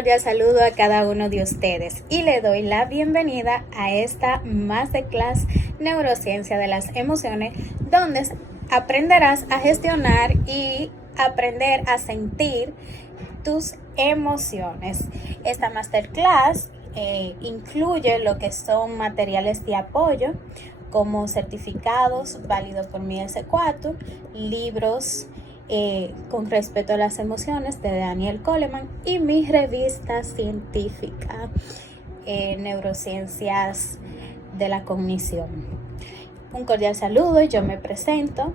cordial saludo a cada uno de ustedes y le doy la bienvenida a esta Masterclass Neurociencia de las Emociones, donde aprenderás a gestionar y aprender a sentir tus emociones. Esta Masterclass incluye lo que son materiales de apoyo como certificados válidos por mi S4, libros con respecto a las emociones de Daniel Goleman y mi revista científica Neurociencias de la Cognición. Un cordial saludo, yo me presento.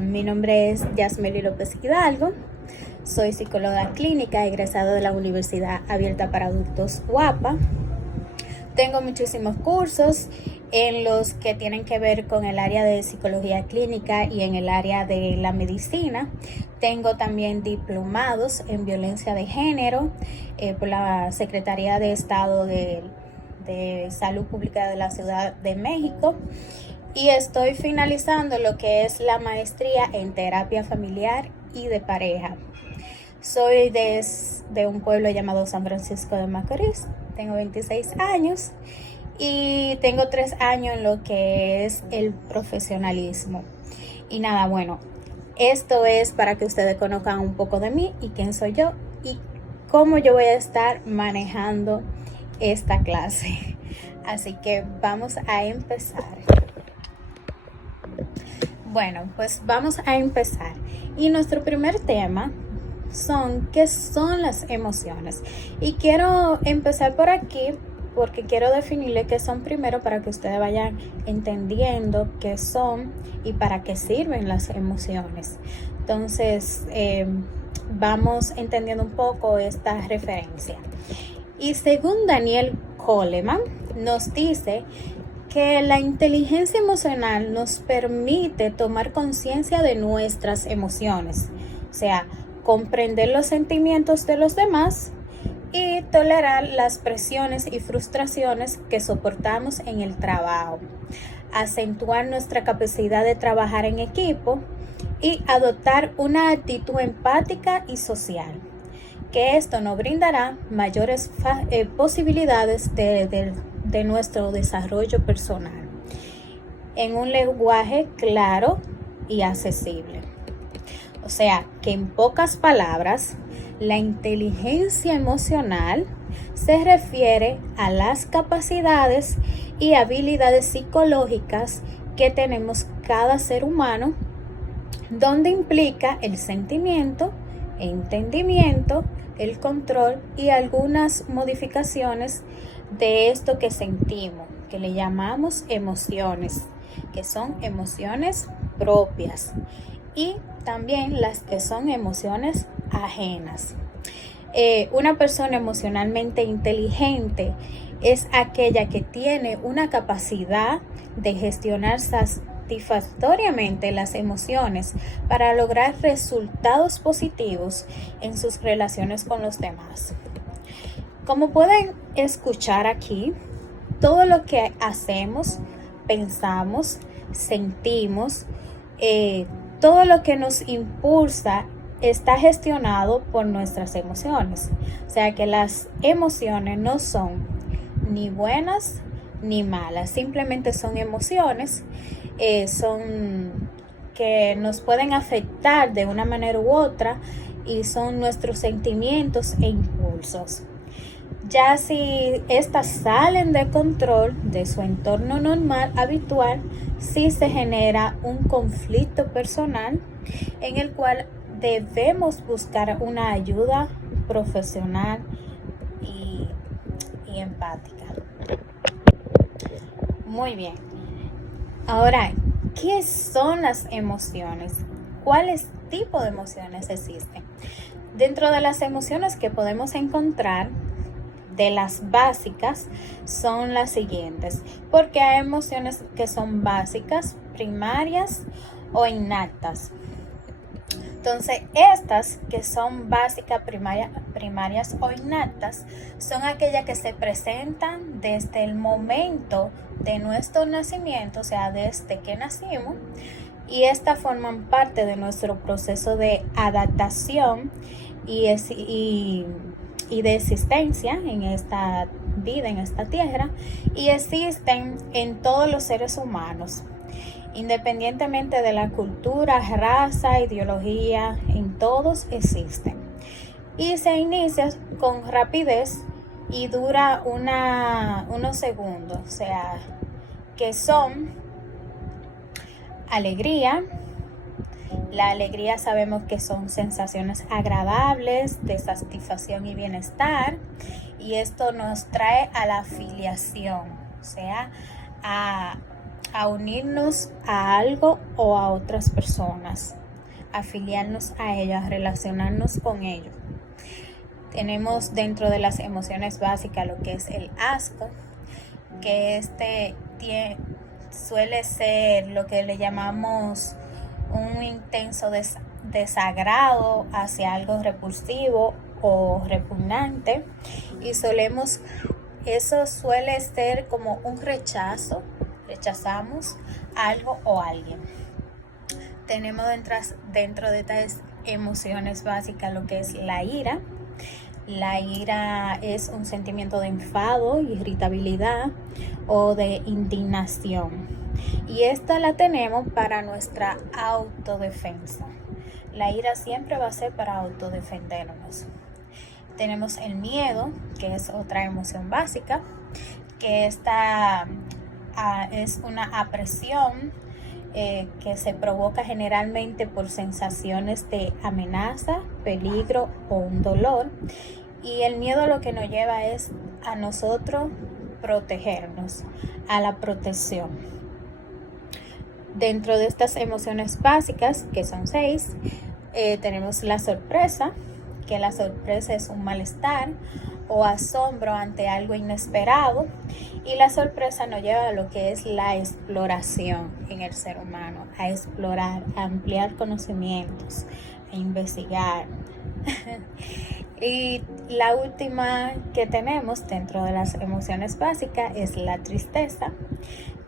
Mi nombre es Yasmeli López Hidalgo. Soy psicóloga clínica egresada de la Universidad Abierta para Adultos UAPA. Tengo muchísimos cursos en los que tienen que ver con el área de psicología clínica y en el área de la medicina. Tengo también diplomados en violencia de género por la Secretaría de Estado de Salud Pública de la Ciudad de México. Y estoy finalizando lo que es la maestría en terapia familiar y de pareja. Soy de un pueblo llamado San Francisco de Macorís. Tengo 26 años y tengo 3 años en lo que es el profesionalismo. Y nada, bueno, esto es para que ustedes conozcan un poco de mí y quién soy yo y cómo yo voy a estar manejando esta clase. Así que vamos a empezar. Bueno, pues vamos a empezar. Y nuestro primer tema ¿qué son las emociones? Y quiero empezar por aquí porque quiero definirle qué son primero para que ustedes vayan entendiendo qué son y para qué sirven las emociones. Entonces, vamos entendiendo un poco esta referencia. Y según Daniel Goleman, nos dice que la inteligencia emocional nos permite tomar conciencia de nuestras emociones. O sea, comprender los sentimientos de los demás y tolerar las presiones y frustraciones que soportamos en el trabajo, acentuar nuestra capacidad de trabajar en equipo y adoptar una actitud empática y social, que esto nos brindará mayores posibilidades de nuestro desarrollo personal en un lenguaje claro y accesible. O sea, que en pocas palabras, la inteligencia emocional se refiere a las capacidades y habilidades psicológicas que tenemos cada ser humano, donde implica el sentimiento, entendimiento, el control y algunas modificaciones de esto que sentimos, que le llamamos emociones, que son emociones propias. Y también las que son emociones ajenas. Una persona emocionalmente inteligente es aquella que tiene una capacidad de gestionar satisfactoriamente las emociones para lograr resultados positivos en sus relaciones con los demás. Como pueden escuchar aquí, todo lo que hacemos, pensamos, sentimos, todo lo que nos impulsa está gestionado por nuestras emociones. O sea que las emociones no son ni buenas ni malas, simplemente son emociones, son que nos pueden afectar de una manera u otra y son nuestros sentimientos e impulsos. Ya si estas salen de control de su entorno normal, habitual, sí se genera un conflicto personal en el cual debemos buscar una ayuda profesional y empática. Muy bien. Ahora, ¿qué son las emociones? ¿Cuáles tipos de emociones existen? Dentro de las emociones que podemos encontrar, de las básicas son las siguientes, porque hay emociones que son básicas, primarias o innatas. Entonces, estas que son básicas, primarias o innatas, son aquellas que se presentan desde el momento de nuestro nacimiento, o sea, desde que nacimos, y estas forman parte de nuestro proceso de adaptación y y de existencia en esta vida, en esta tierra, y existen en todos los seres humanos, independientemente de la cultura, raza, ideología, en todos existen. Y se inicia con rapidez y dura unos segundos, o sea, que son alegría. La alegría sabemos que son sensaciones agradables de satisfacción y bienestar, y esto nos trae a la afiliación, o sea, a unirnos a algo o a otras personas, afiliarnos a ellas, relacionarnos con ellos. Tenemos dentro de las emociones básicas lo que es el asco, que suele ser lo que le llamamos un intenso desagrado hacia algo repulsivo o repugnante, y eso suele ser como un rechazo, rechazamos algo o alguien. Tenemos dentro de estas emociones básicas lo que es la ira. La ira es un sentimiento de enfado, irritabilidad o de indignación. Y esta la tenemos para nuestra autodefensa. La ira siempre va a ser para autodefendernos. Tenemos el miedo, que es otra emoción básica, que esta es una apresión que se provoca generalmente por sensaciones de amenaza, peligro o un dolor. Y el miedo lo que nos lleva es a nosotros protegernos, a la protección. Dentro de estas emociones básicas, que son 6, tenemos la sorpresa, que la sorpresa es un malestar o asombro ante algo inesperado, y la sorpresa nos lleva a lo que es la exploración en el ser humano, a explorar, a ampliar conocimientos, a investigar. Y la última que tenemos dentro de las emociones básicas es la tristeza,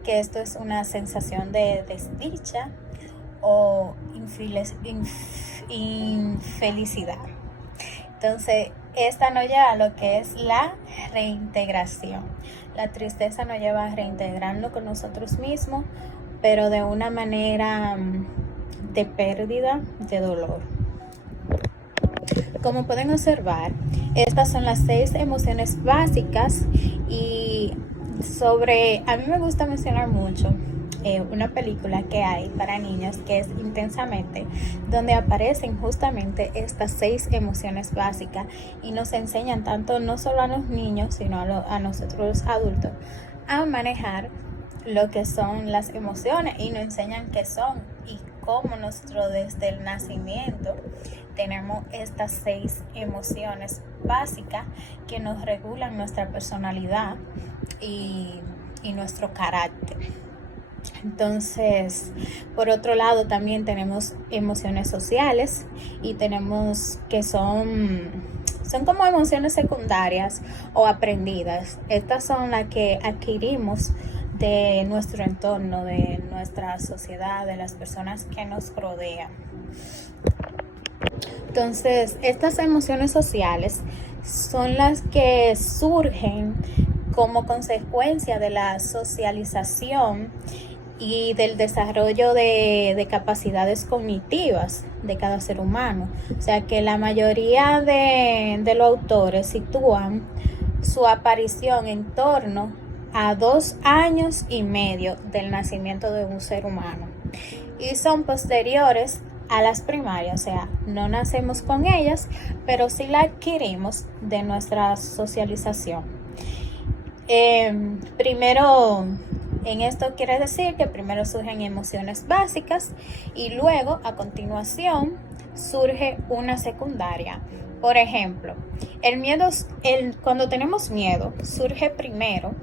que esto es una sensación de desdicha o infelicidad. Entonces, esta nos lleva a lo que es la reintegración. La tristeza nos lleva a reintegrarnos con nosotros mismos, pero de una manera de pérdida, de dolor. Como pueden observar, estas son las 6 emociones básicas, y a mí me gusta mencionar mucho una película que hay para niños que es Intensamente, donde aparecen justamente estas 6 emociones básicas y nos enseñan tanto no solo a los niños sino a nosotros los adultos a manejar lo que son las emociones, y nos enseñan qué son y cómo nosotros desde el nacimiento tenemos estas 6 emociones básicas que nos regulan nuestra personalidad y nuestro carácter. Entonces, por otro lado, también tenemos emociones sociales, y tenemos que son como emociones secundarias o aprendidas. Estas son las que adquirimos de nuestro entorno, de nuestra sociedad, de las personas que nos rodean. Entonces, estas emociones sociales son las que surgen como consecuencia de la socialización y del desarrollo de capacidades cognitivas de cada ser humano. O sea que la mayoría de los autores sitúan su aparición en torno a 2 años y medio del nacimiento de un ser humano, y son posteriores a las primarias, o sea, no nacemos con ellas, pero sí la adquirimos de nuestra socialización. Primero, en esto quiere decir que primero surgen emociones básicas y luego, a continuación, surge una secundaria. Por ejemplo, el miedo, cuando tenemos miedo, surge primero,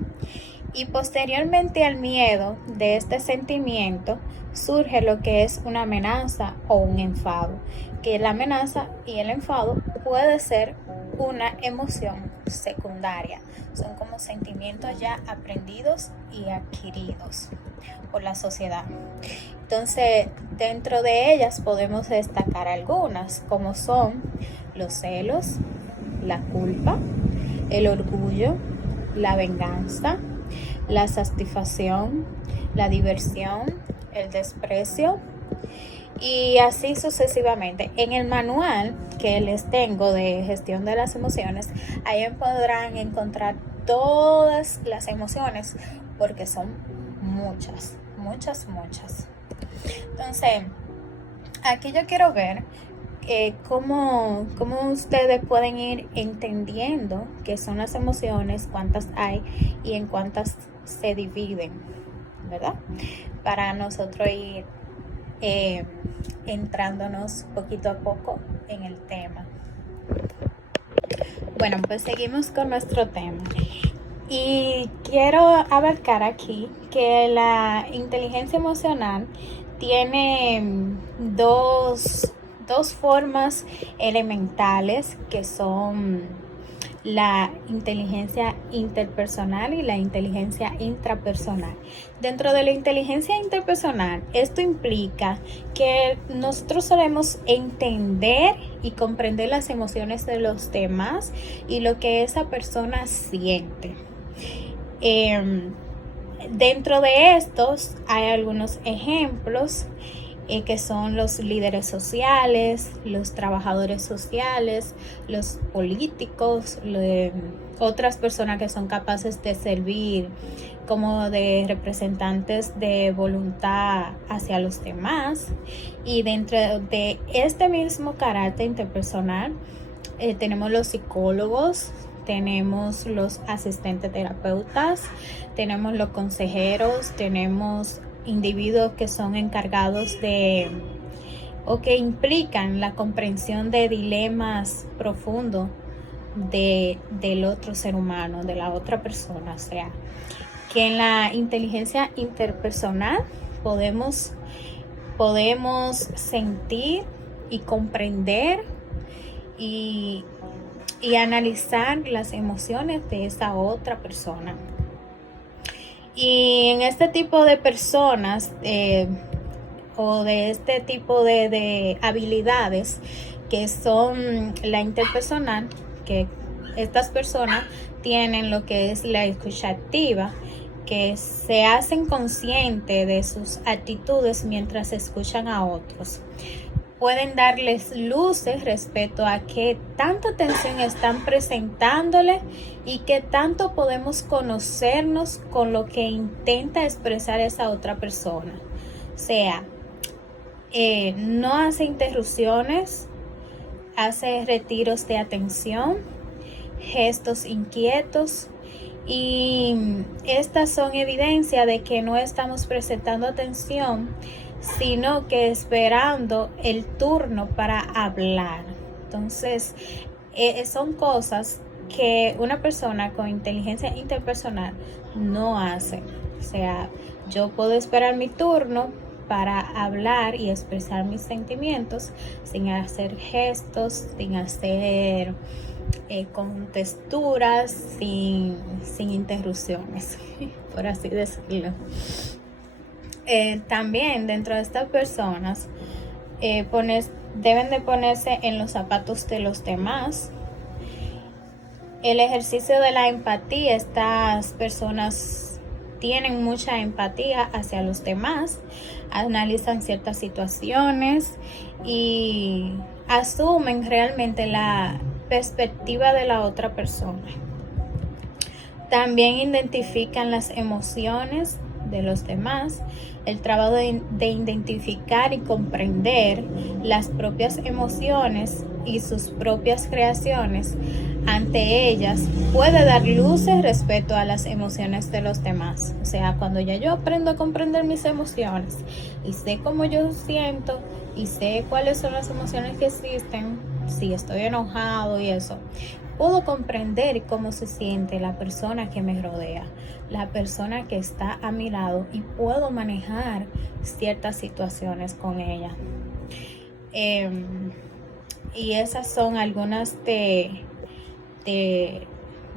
y posteriormente al miedo de este sentimiento surge lo que es una amenaza o un enfado, que la amenaza y el enfado puede ser una emoción secundaria. Son como sentimientos ya aprendidos y adquiridos por la sociedad. Entonces, dentro de ellas podemos destacar algunas, como son los celos, la culpa, el orgullo, la venganza, la satisfacción, la diversión, el desprecio y así sucesivamente. En el manual que les tengo de gestión de las emociones, ahí podrán encontrar todas las emociones porque son muchas. Entonces, aquí yo quiero ver cómo ustedes pueden ir entendiendo qué son las emociones, cuántas hay y en cuántas se dividen, ¿verdad? Para nosotros ir entrándonos poquito a poco en el tema. Bueno, pues seguimos con nuestro tema. Y quiero abarcar aquí que la inteligencia emocional tiene dos formas elementales que son la inteligencia interpersonal y la inteligencia intrapersonal. Dentro de la inteligencia interpersonal, esto implica que nosotros sabemos entender y comprender las emociones de los demás y lo que esa persona siente. Dentro de estos hay algunos ejemplos que son los líderes sociales, los trabajadores sociales, los políticos, otras personas que son capaces de servir como de representantes de voluntad hacia los demás. Y dentro de este mismo carácter interpersonal tenemos los psicólogos, tenemos los asistentes terapeutas, tenemos los consejeros, tenemos individuos que son encargados de o que implican la comprensión de dilemas profundos del otro ser humano, de la otra persona. O sea, que en la inteligencia interpersonal podemos sentir y comprender y analizar las emociones de esa otra persona. Y en este tipo de personas o de este tipo de habilidades que son la interpersonal, que estas personas tienen lo que es la escucha activa, que se hacen conscientes de sus actitudes mientras escuchan a otros. Pueden darles luces respecto a qué tanta atención están presentándole y qué tanto podemos conocernos con lo que intenta expresar esa otra persona. O sea, no hace interrupciones, hace retiros de atención, gestos inquietos, y estas son evidencia de que no estamos prestando atención, sino que esperando el turno para hablar. Entonces, son cosas que una persona con inteligencia interpersonal no hace. O sea, yo puedo esperar mi turno para hablar y expresar mis sentimientos sin hacer gestos, sin hacer con texturas, sin interrupciones, por así decirlo. También dentro de estas personas deben de ponerse en los zapatos de los demás. El ejercicio de la empatía, estas personas tienen mucha empatía hacia los demás, analizan ciertas situaciones y asumen realmente la perspectiva de la otra persona. También identifican las emociones de los demás. El trabajo de identificar y comprender las propias emociones y sus propias creaciones ante ellas puede dar luces respecto a las emociones de los demás. O sea, cuando ya yo aprendo a comprender mis emociones y sé cómo yo siento y sé cuáles son las emociones que existen, si estoy enojado y eso, puedo comprender cómo se siente la persona que me rodea, la persona que está a mi lado, y puedo manejar ciertas situaciones con ella. Y esas son algunas de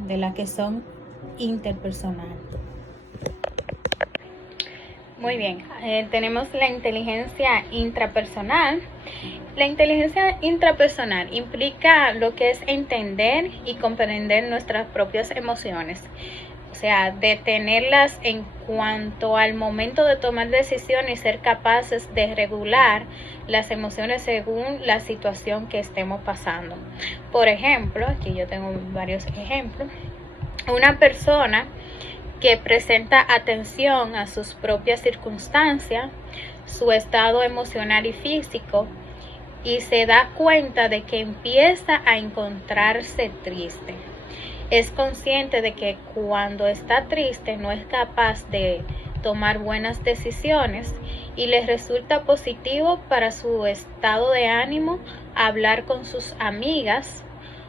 las que son interpersonal. Muy bien, tenemos la inteligencia intrapersonal. La inteligencia intrapersonal implica lo que es entender y comprender nuestras propias emociones, o sea, detenerlas en cuanto al momento de tomar decisiones y ser capaces de regular las emociones según la situación que estemos pasando. Por ejemplo, aquí yo tengo varios ejemplos. Una persona que presenta atención a sus propias circunstancias, su estado emocional y físico, y se da cuenta de que empieza a encontrarse triste. Es consciente de que cuando está triste no es capaz de tomar buenas decisiones y le resulta positivo para su estado de ánimo hablar con sus amigas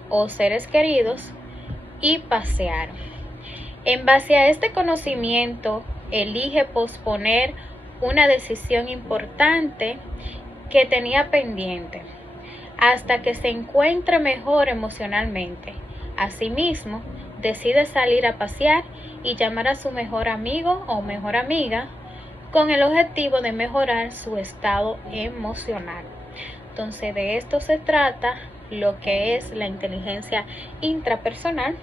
o seres queridos y pasear. En base a este conocimiento, elige posponer una decisión importante que tenía pendiente hasta que se encuentre mejor emocionalmente. Asimismo, decide salir a pasear y llamar a su mejor amigo o mejor amiga con el objetivo de mejorar su estado emocional. Entonces, de esto se trata lo que es la inteligencia intrapersonal,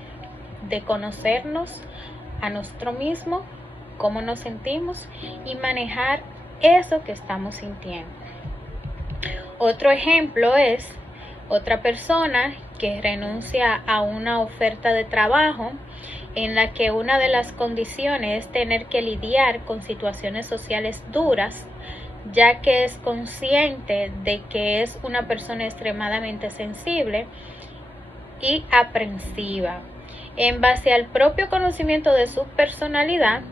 de conocernos a nosotros mismos, cómo nos sentimos y manejar eso que estamos sintiendo. Otro ejemplo es otra persona que renuncia a una oferta de trabajo en la que una de las condiciones es tener que lidiar con situaciones sociales duras, ya que es consciente de que es una persona extremadamente sensible y aprensiva. En base al propio conocimiento de su personalidad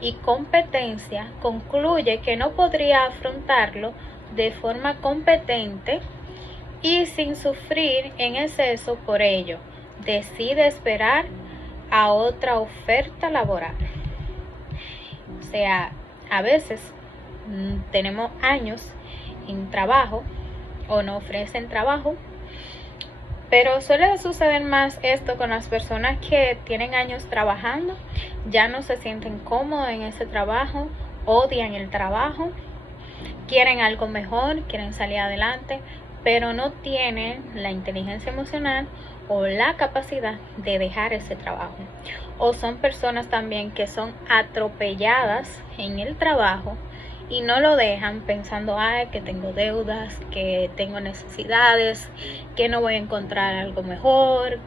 y competencia, concluye que no podría afrontarlo de forma competente y sin sufrir en exceso por ello. Decide esperar a otra oferta laboral. O sea, a veces tenemos años en trabajo o no ofrecen trabajo, pero suele suceder más esto con las personas que tienen años trabajando, ya no se sienten cómodos en ese trabajo, odian el trabajo, quieren algo mejor, quieren salir adelante, pero no tienen la inteligencia emocional o la capacidad de dejar ese trabajo. O son personas también que son atropelladas en el trabajo y no lo dejan pensando, ay, que tengo deudas, que tengo necesidades, que no voy a encontrar algo mejor,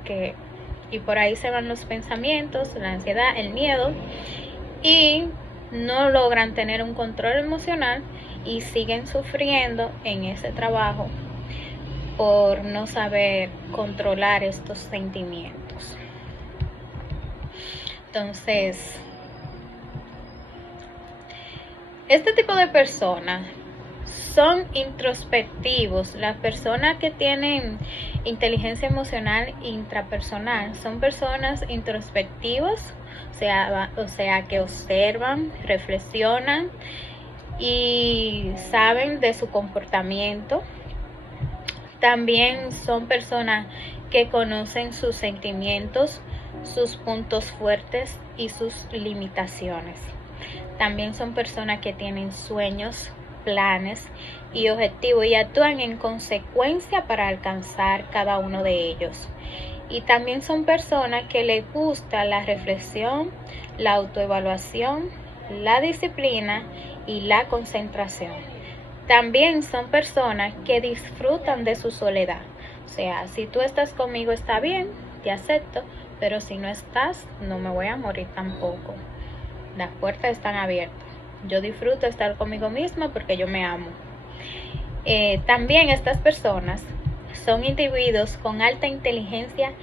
y por ahí se van los pensamientos, la ansiedad, el miedo, y no logran tener un control emocional y siguen sufriendo en ese trabajo por no saber controlar estos sentimientos. Entonces, este tipo de personas son introspectivos. Las personas que tienen inteligencia emocional intrapersonal son personas introspectivas, o sea que observan, reflexionan y saben de su comportamiento. También son personas que conocen sus sentimientos, sus puntos fuertes y sus limitaciones. También son personas que tienen sueños, planes y objetivos y actúan en consecuencia para alcanzar cada uno de ellos. Y también son personas que les gusta la reflexión, la autoevaluación, la disciplina y la concentración. También son personas que disfrutan de su soledad. O sea, si tú estás conmigo está bien, te acepto, pero si no estás, no me voy a morir tampoco. Las puertas están abiertas. Yo disfruto estar conmigo misma porque yo me amo. También estas personas son individuos con alta inteligencia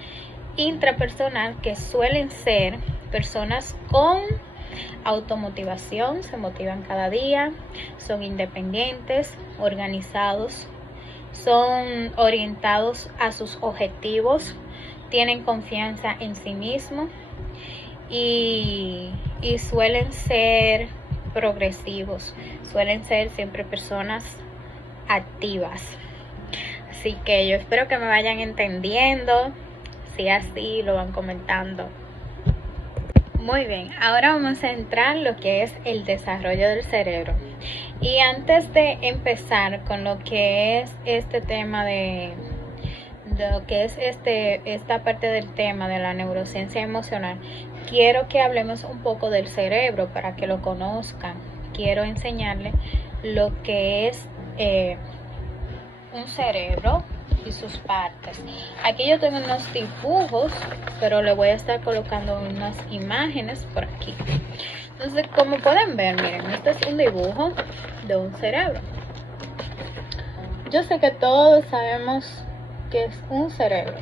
intrapersonal que suelen ser personas con automotivación, se motivan cada día, son independientes, organizados, son orientados a sus objetivos, tienen confianza en sí mismos y suelen ser progresivos, suelen ser siempre personas activas. Así que yo espero que me vayan entendiendo. Si así lo van comentando. Muy bien, ahora vamos a entrar en lo que es el desarrollo del cerebro. Y antes de empezar con lo que es este tema de lo que es esta parte del tema de la neurociencia emocional, quiero que hablemos un poco del cerebro para que lo conozcan. Quiero enseñarles lo que es un cerebro y sus partes. Aquí yo tengo unos dibujos, pero le voy a estar colocando unas imágenes por aquí. Entonces, como pueden ver, miren, este es un dibujo de un cerebro. Yo sé que todos sabemos que es un cerebro,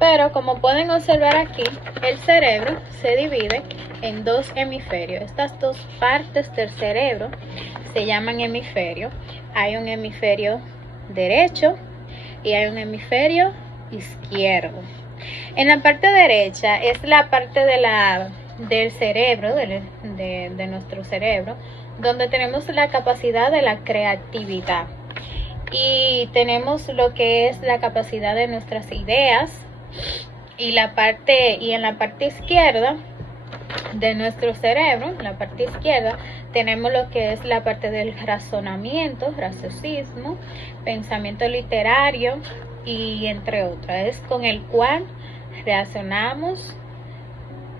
pero como pueden observar aquí, el cerebro se divide en dos hemisferios. Estas dos partes del cerebro se llaman hemisferio. Hay un hemisferio derecho y hay un hemisferio izquierdo. En la parte derecha es la parte del cerebro, de nuestro cerebro, donde tenemos la capacidad de la creatividad y tenemos lo que es la capacidad de nuestras ideas, y en la parte izquierda de nuestro cerebro, en la parte izquierda, tenemos lo que es la parte del razonamiento, raciocinio, pensamiento literario y entre otras. Es con el cual reaccionamos,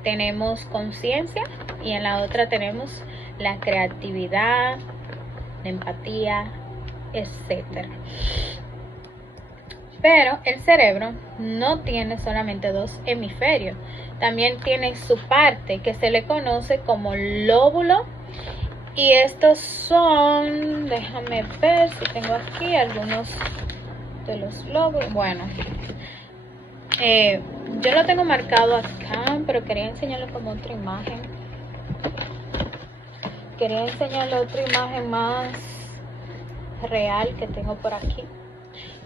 tenemos conciencia, y en la otra tenemos la creatividad, la empatía, etcétera. Pero el cerebro no tiene solamente dos hemisferios, también tiene su parte que se le conoce como lóbulo, y estos son, déjame ver si tengo aquí algunos de los lóbulos. Bueno, yo lo tengo marcado acá, pero quería enseñarles como otra imagen. Quería enseñarle otra imagen más real que tengo por aquí,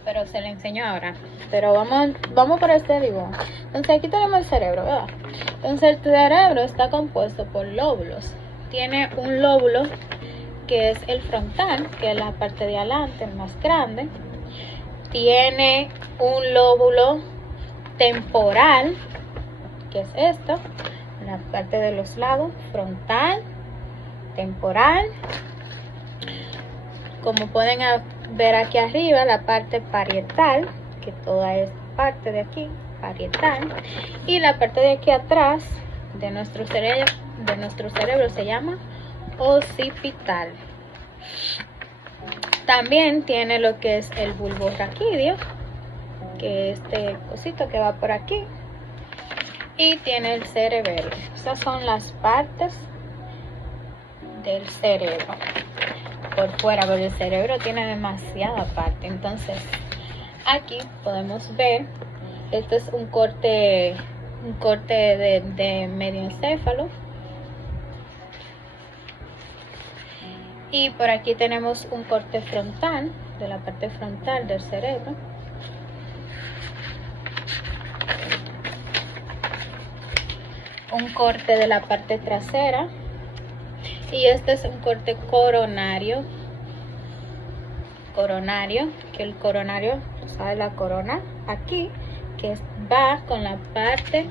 pero se la enseño ahora. Pero vamos por este dibujo. Entonces aquí tenemos el cerebro, ¿verdad? Entonces el cerebro está compuesto por lóbulos. Tiene un lóbulo que es el frontal, que es la parte de adelante, el más grande. Tiene un lóbulo temporal, que es esto, la parte de los lados, frontal, temporal. Como pueden ver aquí arriba, la parte parietal, que toda esta parte de aquí, parietal, y la parte de aquí atrás de nuestro cerebro se llama occipital. También tiene lo que es el bulbo raquídeo, que es este cosito que va por aquí, y tiene el cerebelo. Esas son las partes del cerebro por fuera, porque el cerebro tiene demasiada parte. Entonces aquí podemos ver, esto es un corte de mediencéfalo, y por aquí tenemos un corte frontal, de la parte frontal del cerebro. Un corte de la parte trasera, y este es un corte coronario, que el coronario, ¿sabes? La corona aquí, que va con la parte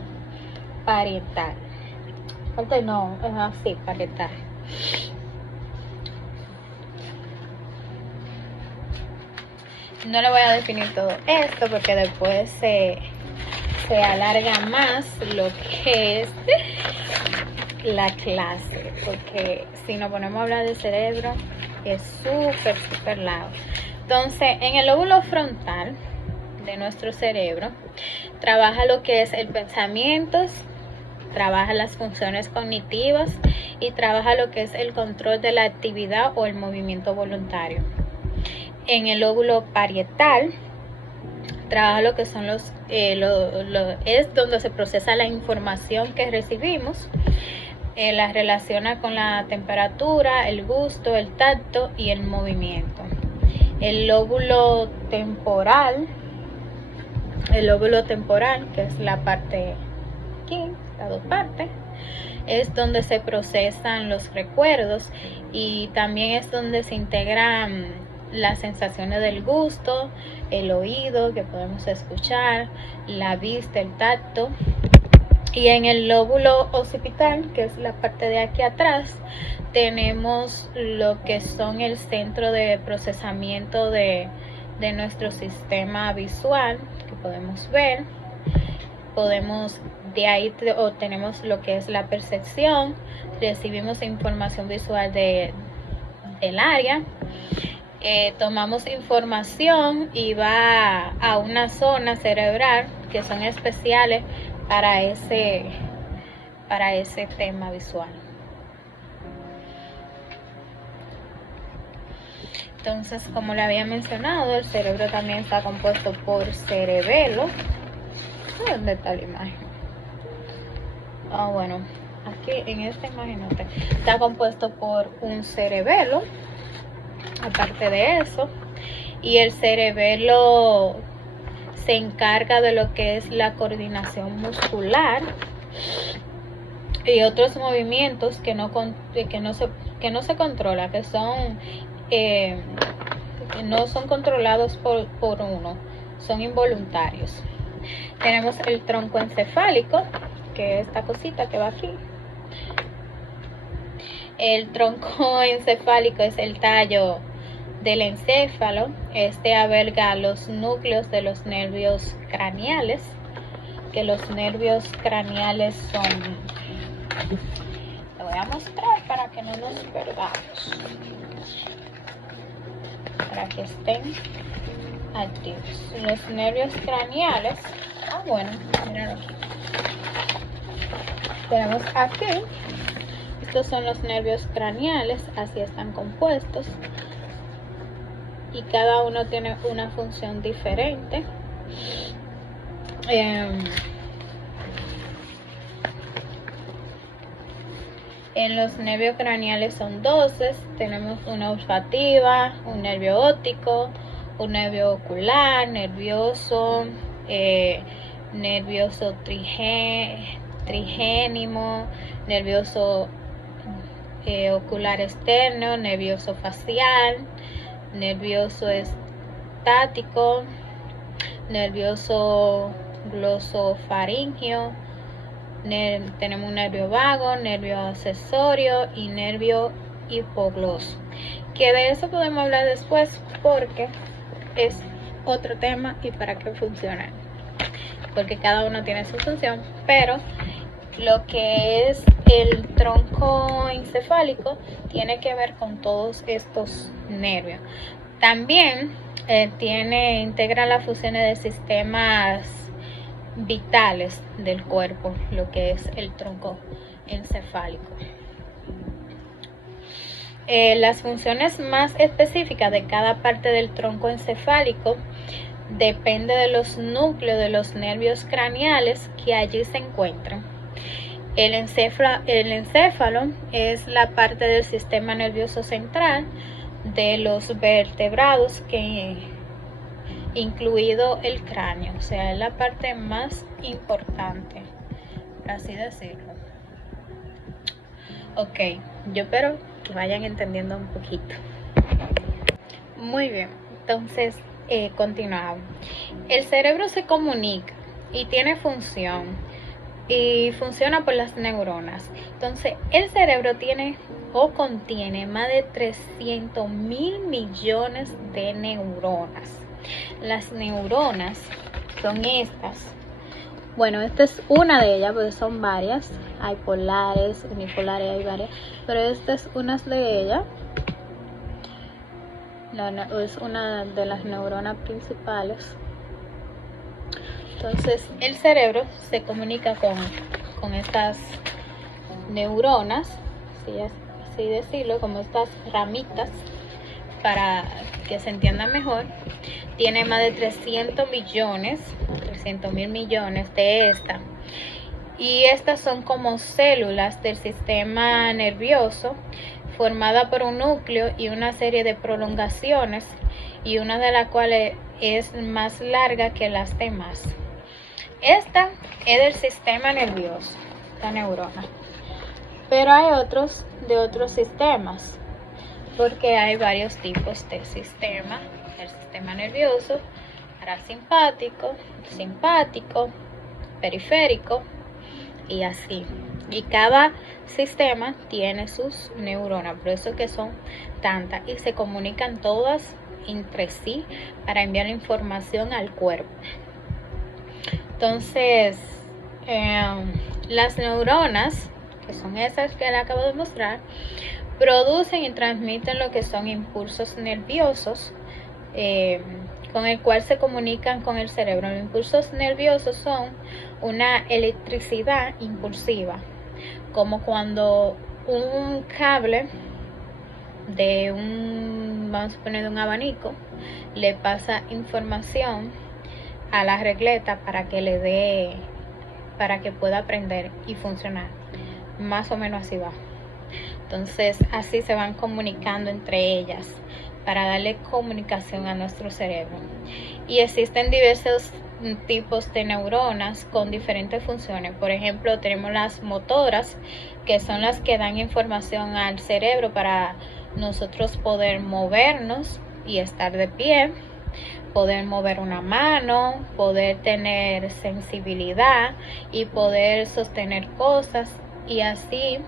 parietal. No, es así, parietal. No le voy a definir todo esto porque después se alarga más lo que es la clase, porque si nos ponemos a hablar de cerebro es súper largo. Entonces, en el lóbulo frontal de nuestro cerebro trabaja lo que es el pensamiento, trabaja las funciones cognitivas y trabaja lo que es el control de la actividad o el movimiento voluntario. En el lóbulo parietal trabaja lo que son es donde se procesa la información que recibimos, la relaciona con la temperatura, el gusto, el tacto y el movimiento. El lóbulo temporal, que es la parte aquí, las dos partes, es donde se procesan los recuerdos, y también es donde se integran las sensaciones del gusto, el oído, que podemos escuchar, la vista, el tacto, Y en el lóbulo occipital, que es la parte de aquí atrás, tenemos lo que son el centro de procesamiento de nuestro sistema visual, que podemos ver. De ahí obtenemos lo que es la percepción, recibimos información visual del área. Tomamos información y va a una zona cerebral que son especiales para ese tema visual. Entonces, como le había mencionado, el cerebro también está compuesto por cerebelo. ¿Dónde está la imagen? Bueno, aquí en esta imagen está compuesto por un cerebelo, aparte de eso, y el cerebelo se encarga de lo que es la coordinación muscular y otros movimientos que no se controla, que no son controlados por uno, son involuntarios. Tenemos el tronco encefálico, que es esta cosita que va aquí. El tronco encefálico es el tallo del encéfalo. Este alberga los núcleos de los nervios craneales, que los nervios craneales son... Lo voy a mostrar para que no nos perdamos, para que estén activos. Los nervios craneales, bueno, miren aquí. Tenemos aquí, estos son los nervios craneales, así están compuestos, y cada uno tiene una función diferente. En los nervios craneales son 12, tenemos una olfativa, un nervio óptico, un nervio ocular, nervioso, nervioso trigénimo, nervioso ocular externo, nervioso facial, nervioso estático, nervioso glosofaringeo, tenemos un nervio vago, nervio accesorio y nervio hipogloso, que de eso podemos hablar después porque es otro tema y para qué funcionan, porque cada uno tiene su función. Pero lo que es el tronco encefálico tiene que ver con todos estos nervios. También integra las funciones de sistemas vitales del cuerpo, lo que es el tronco encefálico. Las funciones más específicas de cada parte del tronco encefálico depende de los núcleos de los nervios craneales que allí se encuentran. El encéfalo es la parte del sistema nervioso central de los vertebrados, incluido el cráneo, o sea, es la parte más importante, por así decirlo. Ok, yo espero que vayan entendiendo un poquito. Muy bien, entonces continuamos. El cerebro se comunica y tiene función y funciona por las neuronas. Entonces el cerebro tiene o contiene más de 300.000 millones de neuronas. Las neuronas son estas. Bueno, esta es una de ellas, porque son varias. Hay polares, unipolares, hay varias. Pero esta es una de ellas. Es una de las neuronas principales. Entonces, el cerebro se comunica con estas neuronas, así decirlo, como estas ramitas, para que se entienda mejor. Tiene más de 300.000 millones de estas. Y estas son como células del sistema nervioso, formada por un núcleo y una serie de prolongaciones, y una de las cuales es más larga que las demás. Esta es del sistema nervioso, esta neurona. Pero hay otros de otros sistemas, porque hay varios tipos de sistema. El sistema nervioso parasimpático, simpático, periférico, y así. Y cada sistema tiene sus neuronas, por eso que son tantas y se comunican todas entre sí para enviar información al cuerpo. Entonces, las neuronas, que son esas que le acabo de mostrar, producen y transmiten lo que son impulsos nerviosos, con el cual se comunican con el cerebro. Los impulsos nerviosos son una electricidad impulsiva, como cuando un cable vamos a poner un abanico, le pasa información a la regleta para que pueda prender y funcionar. Más o menos así va. Entonces así se van comunicando entre ellas para darle comunicación a nuestro cerebro. Y existen diversos tipos de neuronas con diferentes funciones. Por ejemplo, tenemos las motoras, que son las que dan información al cerebro para nosotros poder movernos y estar de pie, poder mover una mano, poder tener sensibilidad y poder sostener cosas, y así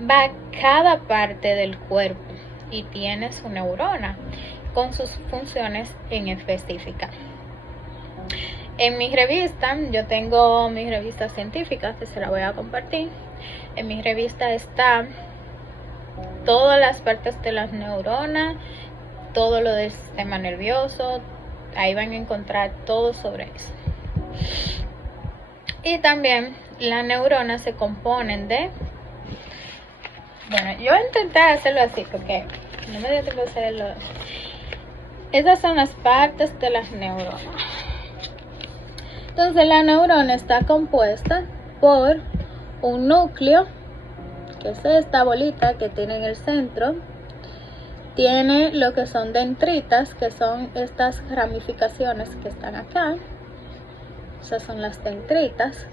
va cada parte del cuerpo y tiene su neurona con sus funciones en específica. En mi revista, yo tengo mi revista científica que se la voy a compartir. En mi revista está todas las partes de las neuronas, todo lo del sistema nervioso. Ahí van a encontrar todo sobre eso. Y también las neuronas se componen de... Bueno, yo intenté hacerlo así porque no me dio tiempo de hacerlo. Esas son las partes de las neuronas. Entonces la neurona está compuesta por un núcleo, que es esta bolita que tiene en el centro. Tiene lo que son dendritas, que son estas ramificaciones que están acá. Esas son las dendritas.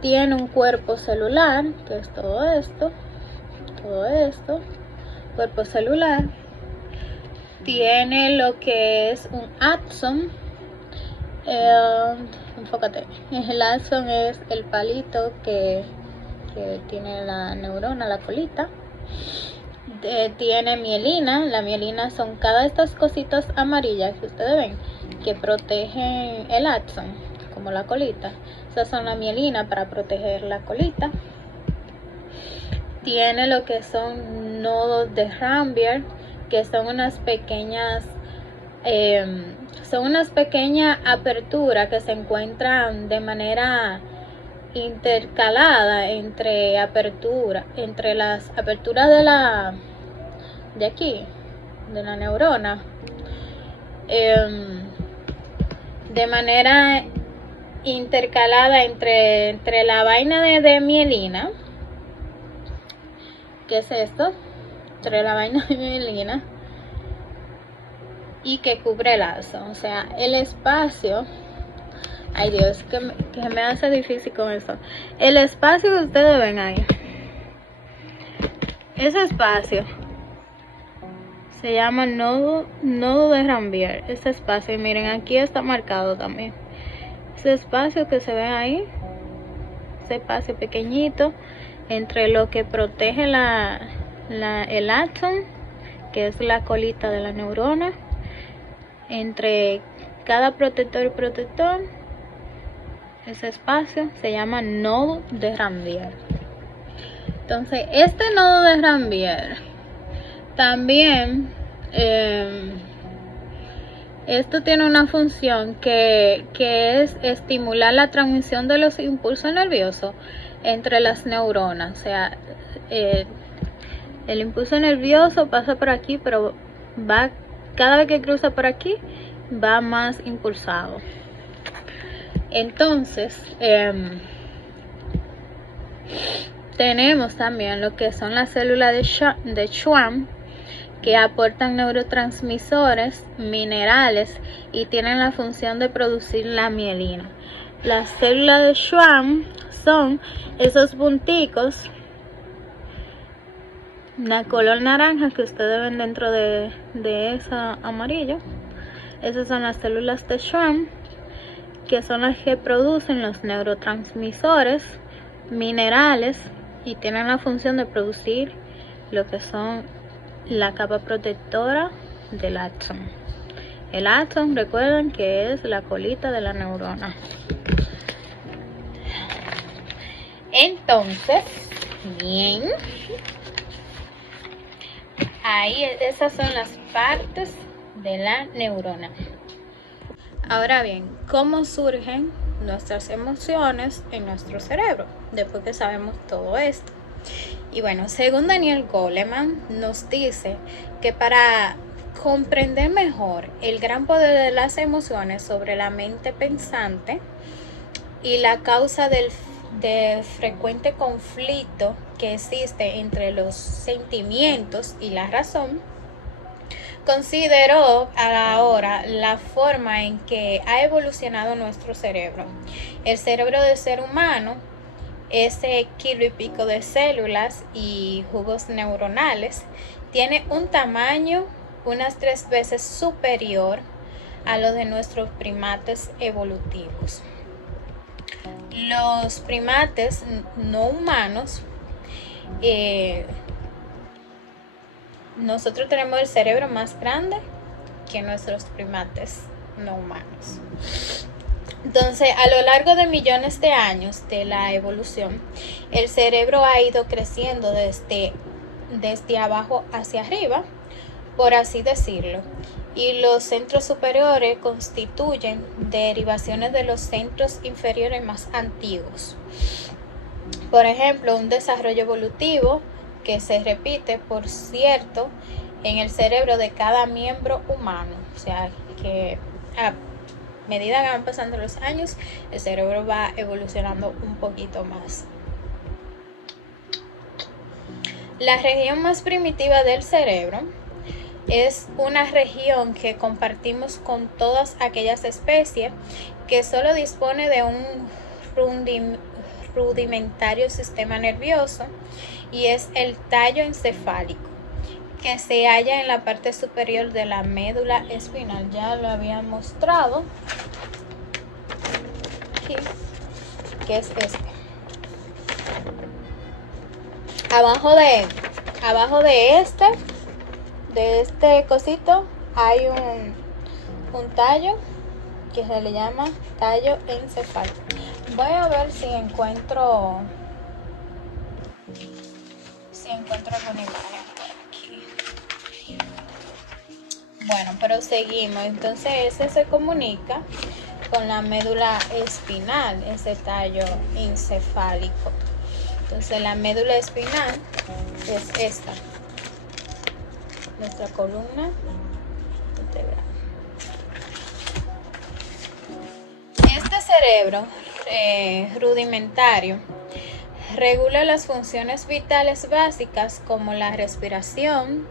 Tiene un cuerpo celular, que es todo esto, cuerpo celular. Tiene lo que es un axón. Enfócate. El axón es el palito que tiene la neurona, la colita. Tiene mielina. La mielina son cada de estas cositas amarillas que ustedes ven que protegen el axón, como la colita. Esas son la mielina para proteger la colita. Tiene lo que son nodos de Rambier, que son unas pequeñas aperturas que se encuentran de manera intercalada entre las aperturas de aquí, de la neurona, de manera intercalada entre la vaina de mielina, que es esto, entre la vaina de mielina y que cubre el axón. O sea, el espacio, ay Dios, que me hace difícil con eso. El espacio que ustedes ven ahí, ese espacio se llama nodo de Rambier. Ese espacio, y miren, aquí está marcado también. Ese espacio que se ve ahí, ese espacio pequeñito entre lo que protege el axón, que es la colita de la neurona, entre cada protector y protector, ese espacio se llama nodo de Rambier. Entonces, este nodo de Rambier también, esto tiene una función que es estimular la transmisión de los impulsos nerviosos entre las neuronas. O sea, el impulso nervioso pasa por aquí, pero va, cada vez que cruza por aquí, va más impulsado. Entonces, tenemos también lo que son las células de Schwann, que aportan neurotransmisores, minerales y tienen la función de producir la mielina. Las células de Schwann son esos punticos de color naranja que ustedes ven dentro de esa amarillo. Esas son las células de Schwann, que son las que producen los neurotransmisores minerales y tienen la función de producir lo que son la capa protectora del axón. El axón, recuerden que es la colita de la neurona. Entonces, bien, ahí esas son las partes de la neurona. Ahora bien, ¿cómo surgen nuestras emociones en nuestro cerebro? Después que sabemos todo esto. Y bueno, según Daniel Goleman, nos dice que para comprender mejor el gran poder de las emociones sobre la mente pensante y la causa del frecuente conflicto que existe entre los sentimientos y la razón, consideró ahora la forma en que ha evolucionado nuestro cerebro. El cerebro del ser humano, ese kilo y pico de células y jugos neuronales, tiene un tamaño unas 3 veces superior a lo de nuestros primates evolutivos. Los primates no humanos, nosotros tenemos el cerebro más grande que nuestros primates no humanos. Entonces, a lo largo de millones de años de la evolución, el cerebro ha ido creciendo desde abajo hacia arriba, por así decirlo, y los centros superiores constituyen derivaciones de los centros inferiores más antiguos. Por ejemplo, un desarrollo evolutivo que se repite, por cierto, en el cerebro de cada miembro humano. O sea, que a medida que van pasando los años, el cerebro va evolucionando un poquito más. La región más primitiva del cerebro es una región que compartimos con todas aquellas especies que solo dispone de un rudimentario sistema nervioso, y es el tallo encefálico, que se halla en la parte superior de la médula espinal. Ya lo había mostrado aquí, que es este. Abajo de este cosito hay un tallo que se le llama tallo encefálico. Voy a ver si encuentro alguna imagen por aquí. Bueno, pero seguimos. Entonces ese se comunica con la médula espinal, ese tallo encefálico. Entonces la médula espinal es esta, nuestra columna vertebral. Este cerebro rudimentario regula las funciones vitales básicas como la respiración,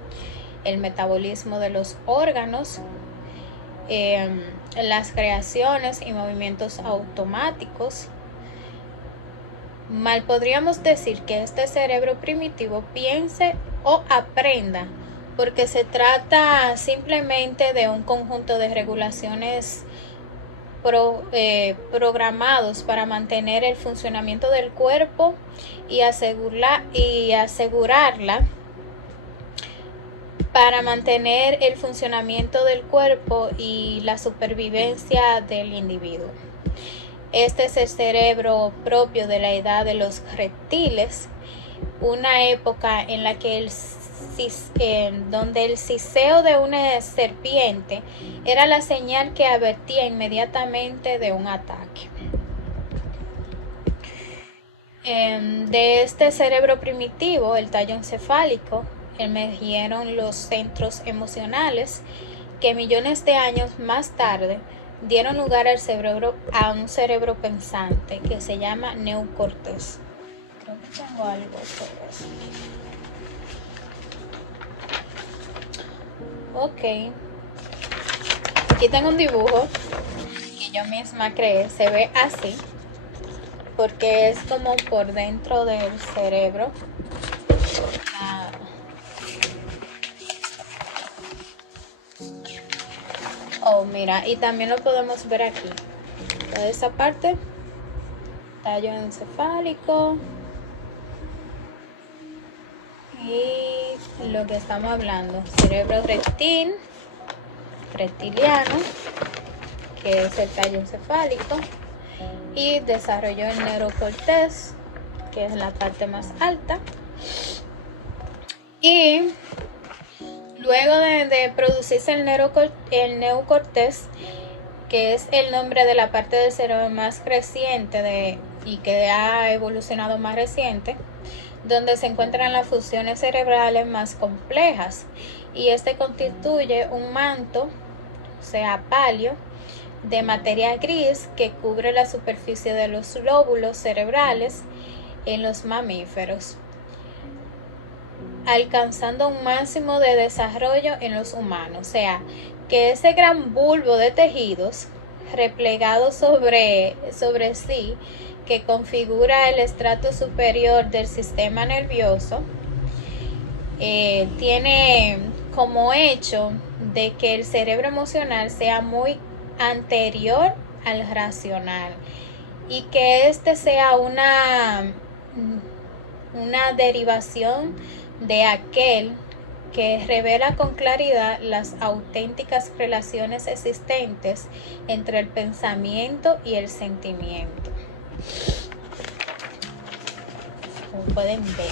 el metabolismo de los órganos, las creaciones y movimientos automáticos. Mal podríamos decir que este cerebro primitivo piense o aprenda, porque se trata simplemente de un conjunto de regulaciones programados para mantener el funcionamiento del cuerpo y asegurarla para mantener el funcionamiento del cuerpo y la supervivencia del individuo. Este es el cerebro propio de la edad de los reptiles, una época en la que donde el siseo de una serpiente era la señal que advertía inmediatamente de un ataque. De este cerebro primitivo, el tallo encefálico, emergieron los centros emocionales que millones de años más tarde dieron lugar a un cerebro pensante que se llama neocortes. Creo que tengo algo sobre eso. Ok, aquí tengo un dibujo que yo misma creé. Se ve así porque es como por dentro del cerebro. Oh, mira, y también lo podemos ver aquí. Toda esa parte tallo encefálico y lo que estamos hablando, cerebro reptiliano, que es el tallo encefálico, y desarrolló el neurocortés, que es la parte más alta. Y luego de producirse el neocortés, que es el nombre de la parte del cerebro más reciente y que ha evolucionado más reciente, donde se encuentran las funciones cerebrales más complejas, y este constituye un manto, o sea, palio, de materia gris que cubre la superficie de los lóbulos cerebrales en los mamíferos, alcanzando un máximo de desarrollo en los humanos. O sea, que ese gran bulbo de tejidos replegado sobre sí, que configura el estrato superior del sistema nervioso, tiene como hecho de que el cerebro emocional sea muy anterior al racional, y que este sea una derivación de aquel que revela con claridad las auténticas relaciones existentes entre el pensamiento y el sentimiento. Como pueden ver,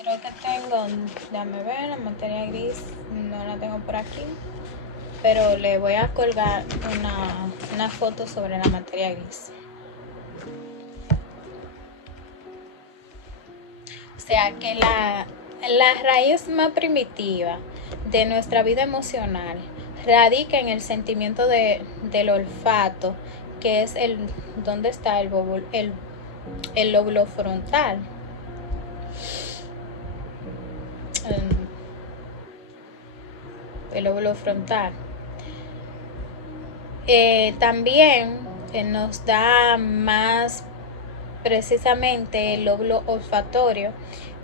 creo que tengo, déjame ver, la materia gris no la tengo por aquí, pero le voy a colgar una foto sobre la materia gris. O sea que la raíz más primitiva de nuestra vida emocional radica en el sentimiento del olfato, que es donde está el lóbulo frontal. El lóbulo frontal. También nos da más precisamente el lóbulo olfatorio,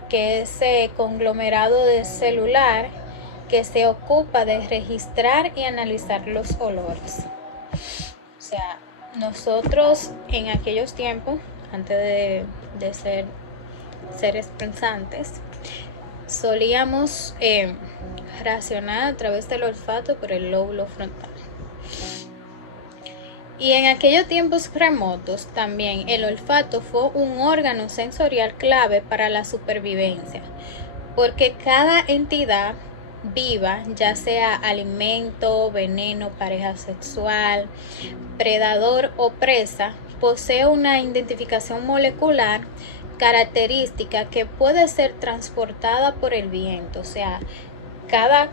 que es ese conglomerado de celular que se ocupa de registrar y analizar los olores. O sea, nosotros en aquellos tiempos, antes de ser seres pensantes, solíamos racionar a través del olfato por el lóbulo frontal. Y en aquellos tiempos remotos también el olfato fue un órgano sensorial clave para la supervivencia, porque cada entidad viva, ya sea alimento, veneno, pareja sexual, predador o presa, posee una identificación molecular característica que puede ser transportada por el viento. O sea, cada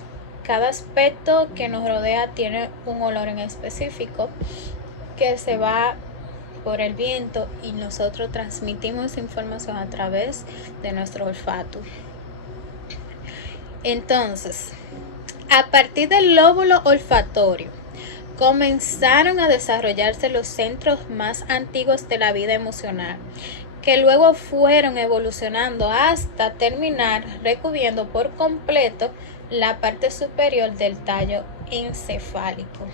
aspecto que nos rodea tiene un olor en específico que se va por el viento, y nosotros transmitimos información a través de nuestro olfato. Entonces, a partir del lóbulo olfatorio comenzaron a desarrollarse los centros más antiguos de la vida emocional, que luego fueron evolucionando hasta terminar recubriendo por completo la parte superior del tallo encefálico.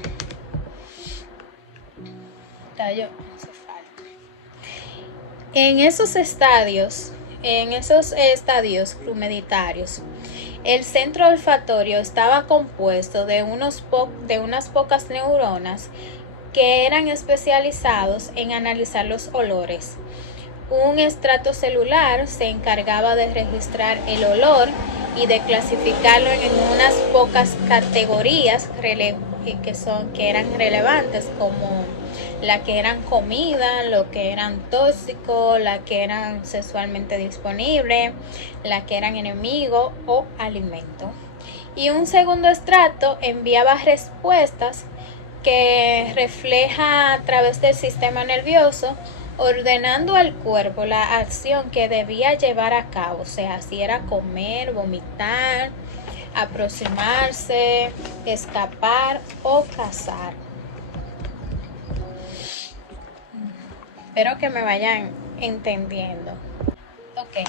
En esos estadios rudimentarios, el centro olfatorio estaba compuesto de unas pocas neuronas que eran especializados en analizar los olores. Un estrato celular se encargaba de registrar el olor y de clasificarlo en unas pocas categorías que eran relevantes, como la que eran comida, lo que eran tóxicos, la que eran sexualmente disponibles, la que eran enemigo o alimento. Y un segundo estrato enviaba respuestas que refleja a través del sistema nervioso, ordenando al cuerpo la acción que debía llevar a cabo. O sea, si era comer, vomitar, aproximarse, escapar o cazar. Espero que me vayan entendiendo. Ok.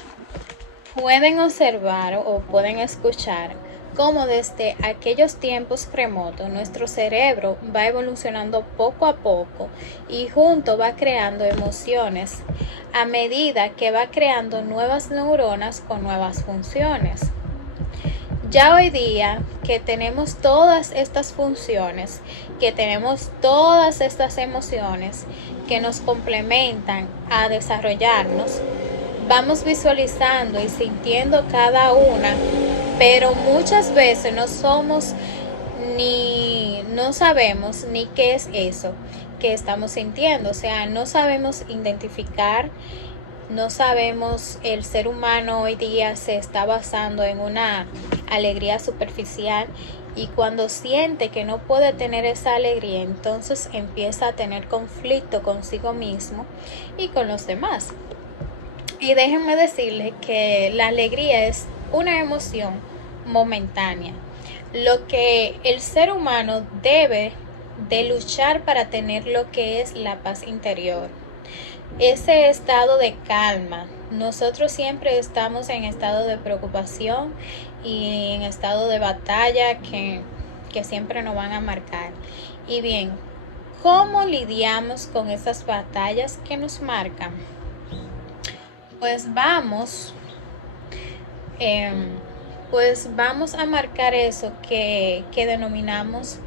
Pueden observar o pueden escuchar cómo desde aquellos tiempos remotos nuestro cerebro va evolucionando poco a poco y junto va creando emociones a medida que va creando nuevas neuronas con nuevas funciones. Ya hoy día que tenemos todas estas funciones, que tenemos todas estas emociones que nos complementan a desarrollarnos, vamos visualizando y sintiendo cada una, pero muchas veces no sabemos ni qué es eso que estamos sintiendo, o sea, no sabemos identificar. No sabemos, el ser humano hoy día se está basando en una alegría superficial y cuando siente que no puede tener esa alegría, entonces empieza a tener conflicto consigo mismo y con los demás. Y déjenme decirles que la alegría es una emoción momentánea. Lo que el ser humano debe de luchar para tener lo que es la paz interior. Ese estado de calma. Nosotros siempre estamos en estado de preocupación y en estado de batalla que siempre nos van a marcar. Y bien, ¿cómo lidiamos con esas batallas que nos marcan? Pues vamos a marcar eso que denominamos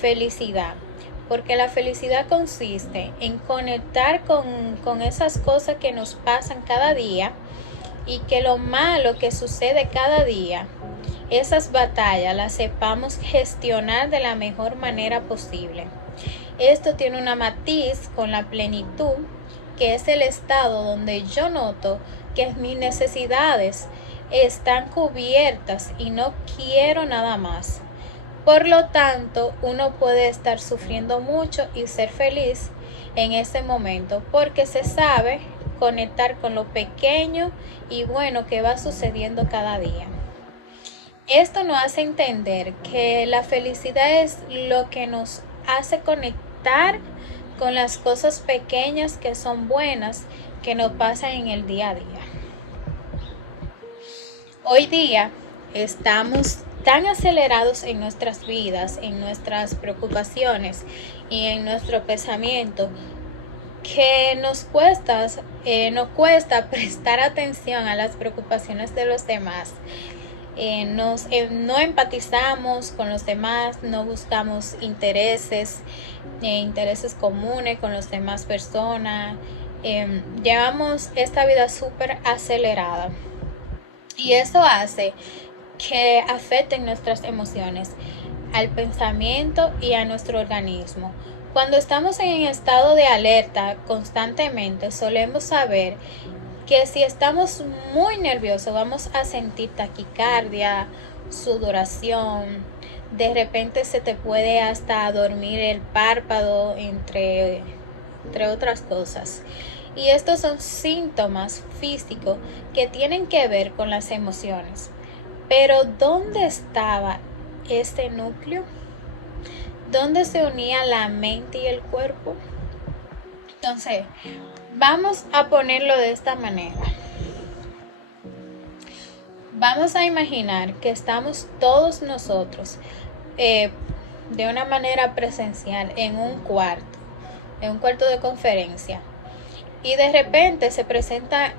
felicidad. Porque la felicidad consiste en conectar con esas cosas que nos pasan cada día y que lo malo que sucede cada día, esas batallas las sepamos gestionar de la mejor manera posible. Esto tiene una matiz con la plenitud, que es el estado donde yo noto que mis necesidades están cubiertas y no quiero nada más. Por lo tanto, uno puede estar sufriendo mucho y ser feliz en ese momento porque se sabe conectar con lo pequeño y bueno que va sucediendo cada día. Esto nos hace entender que la felicidad es lo que nos hace conectar con las cosas pequeñas que son buenas que nos pasan en el día a día. Hoy día estamos tan acelerados en nuestras vidas, en nuestras preocupaciones y en nuestro pensamiento que nos cuesta prestar atención a las preocupaciones de los demás. No empatizamos con los demás, no buscamos intereses comunes con las demás personas. Llevamos esta vida súper acelerada y eso hace que afecten nuestras emociones, al pensamiento y a nuestro organismo. Cuando estamos en estado de alerta constantemente, solemos saber que si estamos muy nerviosos vamos a sentir taquicardia, sudoración, de repente se te puede hasta dormir el párpado, entre otras cosas. Y estos son síntomas físicos que tienen que ver con las emociones. Pero ¿dónde estaba este núcleo? ¿Dónde se unía la mente y el cuerpo? Entonces, vamos a ponerlo de esta manera. Vamos a imaginar que estamos todos nosotros de una manera presencial en un cuarto de conferencia. Y de repente se presenta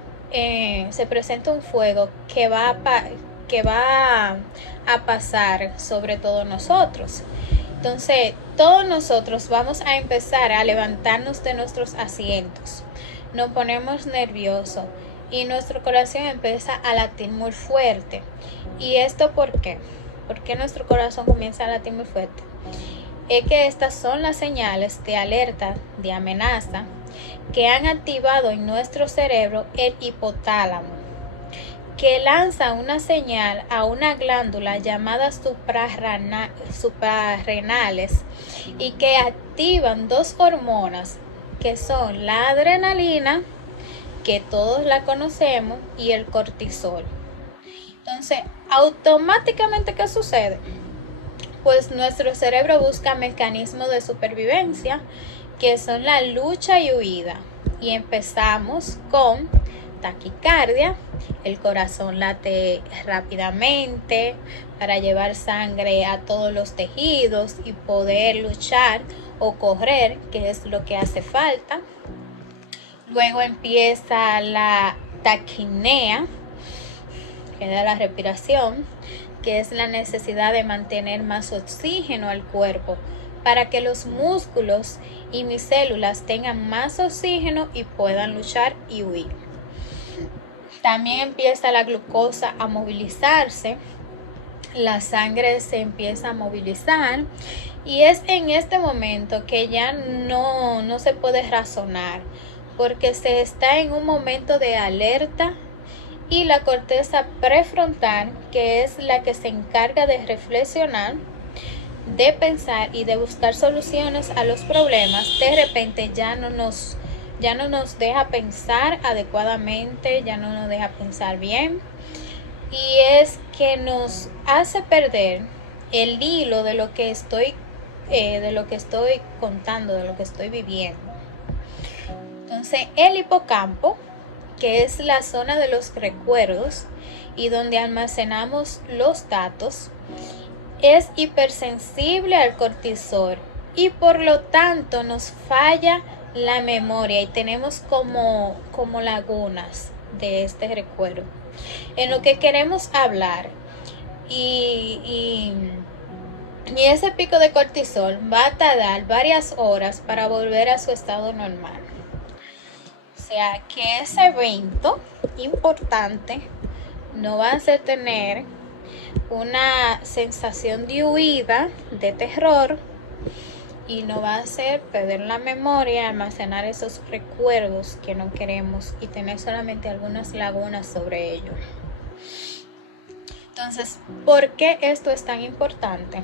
un fuego que va a pasar sobre todos nosotros. Entonces, todos nosotros vamos a empezar a levantarnos de nuestros asientos. Nos ponemos nerviosos y nuestro corazón empieza a latir muy fuerte. ¿Y esto por qué? ¿Por qué nuestro corazón comienza a latir muy fuerte? Es que estas son las señales de alerta, de amenaza, que han activado en nuestro cerebro el hipotálamo, que lanza una señal a una glándula llamada suprarrenales y que activan dos hormonas que son la adrenalina, que todos la conocemos, y el cortisol. Entonces, automáticamente, ¿qué sucede? Pues nuestro cerebro busca mecanismos de supervivencia que son la lucha y huida. Y empezamos con taquicardia, el corazón late rápidamente para llevar sangre a todos los tejidos y poder luchar o correr, que es lo que hace falta. Luego empieza la taquipnea, que da la respiración, que es la necesidad de mantener más oxígeno al cuerpo para que los músculos y mis células tengan más oxígeno y puedan luchar y huir. También empieza la glucosa a movilizarse, la sangre se empieza a movilizar y es en este momento que ya no se puede razonar, porque se está en un momento de alerta y la corteza prefrontal, que es la que se encarga de reflexionar, de pensar y de buscar soluciones a los problemas, de repente ya no nos deja pensar adecuadamente, ya no nos deja pensar bien, y es que nos hace perder el hilo de lo que estoy contando, de lo que estoy viviendo. Entonces, el hipocampo, que es la zona de los recuerdos y donde almacenamos los datos, es hipersensible al cortisol y por lo tanto nos falla la memoria y tenemos como lagunas de este recuerdo en lo que queremos hablar y ese pico de cortisol va a tardar varias horas para volver a su estado normal. O sea que ese evento importante no va a hacer tener una sensación de huida, de terror, y no va a hacer perder la memoria, almacenar esos recuerdos que no queremos y tener solamente algunas lagunas sobre ello. Entonces, ¿por qué esto es tan importante?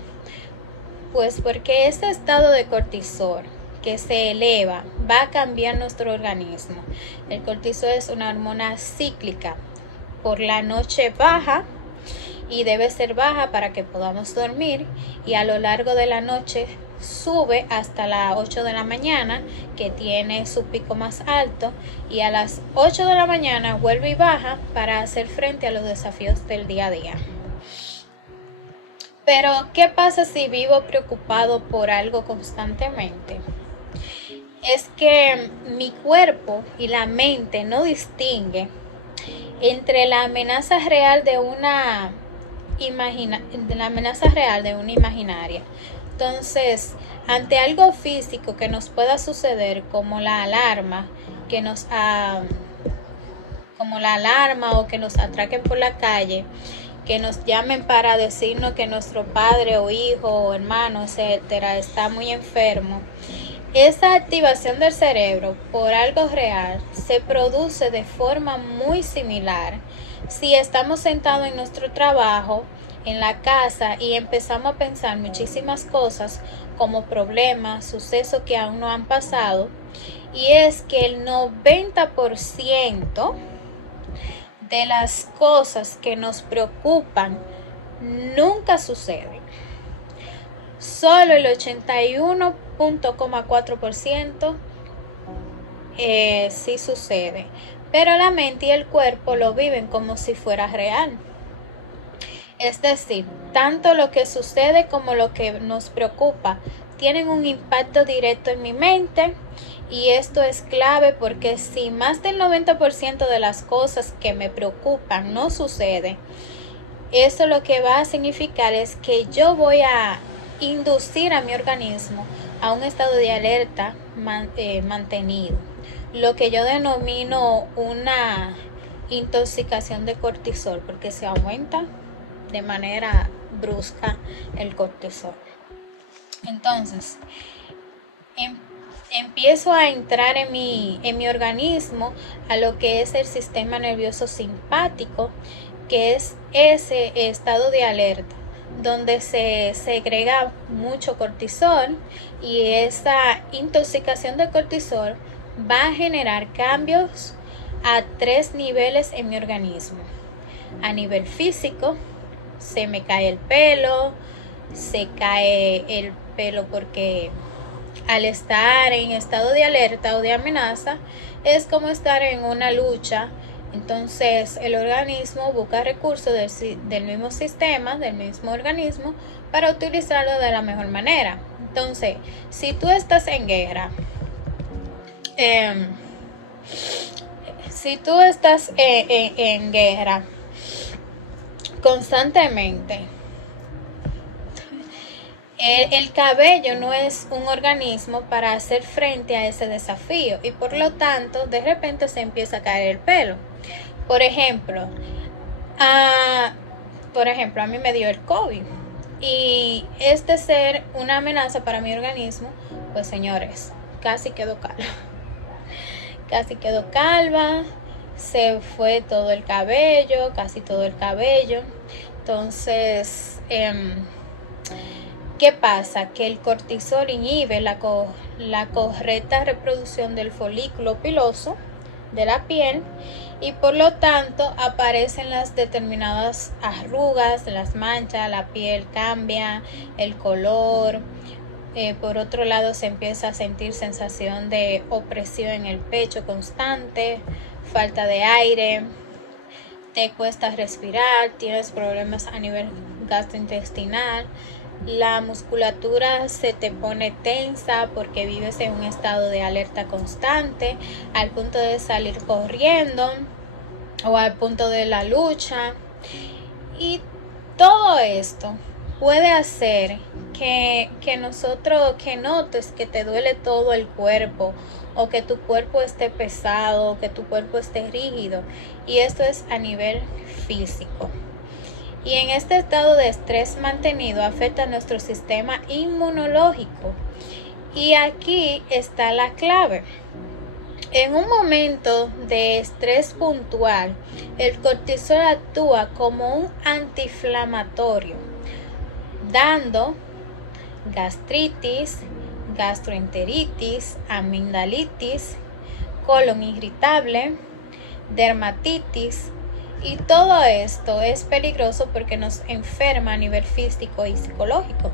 Pues porque este estado de cortisol que se eleva va a cambiar nuestro organismo. El cortisol es una hormona cíclica. Por la noche baja y debe ser baja para que podamos dormir, y a lo largo de la noche sube hasta las 8 de la mañana, que tiene su pico más alto, y a las 8 de la mañana vuelve y baja para hacer frente a los desafíos del día a día. Pero, ¿qué pasa si vivo preocupado por algo constantemente? Es que mi cuerpo y la mente no distingue entre la amenaza real de una imaginaria. Entonces, ante algo físico que nos pueda suceder, como la alarma o que nos atraquen por la calle, que nos llamen para decirnos que nuestro padre o hijo o hermano, etcétera, está muy enfermo. Esa activación del cerebro por algo real se produce de forma muy similar si estamos sentados en nuestro trabajo, en la casa, y empezamos a pensar muchísimas cosas como problemas, sucesos que aún no han pasado, y es que el 90% de las cosas que nos preocupan nunca suceden. Solo el 81.4% sí sucede, pero la mente y el cuerpo lo viven como si fuera real. Es decir, tanto lo que sucede como lo que nos preocupa tienen un impacto directo en mi mente, y esto es clave porque si más del 90% de las cosas que me preocupan no sucede, eso lo que va a significar es que yo voy a inducir a mi organismo a un estado de alerta mantenido, lo que yo denomino una intoxicación de cortisol, porque se aumenta de manera brusca el cortisol. Entonces, empiezo a entrar en mi organismo a lo que es el sistema nervioso simpático, que es ese estado de alerta donde se segrega mucho cortisol, y esa intoxicación de cortisol va a generar cambios a 3 niveles en mi organismo. A nivel físico, se me cae el pelo, porque al estar en estado de alerta o de amenaza es como estar en una lucha Entonces el organismo busca recursos del mismo sistema, del mismo organismo, para utilizarlo de la mejor manera. Entonces, si tú estás en guerra, si tú estás en guerra constantemente, el cabello no es un organismo para hacer frente a ese desafío y por lo tanto de repente se empieza a caer el pelo. Por ejemplo, a mí me dio el COVID y este ser una amenaza para mi organismo, pues señores, casi quedó calva. Casi quedó calva, se fue todo el cabello, casi todo el cabello. Entonces, ¿qué pasa? Que el cortisol inhibe la correcta reproducción del folículo piloso de la piel y por lo tanto aparecen las determinadas arrugas, las manchas, la piel cambia, el color. Por otro lado se empieza a sentir sensación de opresión en el pecho constante, falta de aire, te cuesta respirar, tienes problemas a nivel gastrointestinal, la musculatura se te pone tensa porque vives en un estado de alerta constante al punto de salir corriendo o al punto de la lucha. Y todo esto puede hacer que notes que te duele todo el cuerpo o que tu cuerpo esté pesado o que tu cuerpo esté rígido, y esto es a nivel físico. Y en este estado de estrés mantenido afecta a nuestro sistema inmunológico. Y aquí está la clave. En un momento de estrés puntual, el cortisol actúa como un antiinflamatorio, dando gastritis, gastroenteritis, amigdalitis, colon irritable, dermatitis, y todo esto es peligroso porque nos enferma a nivel físico y psicológico.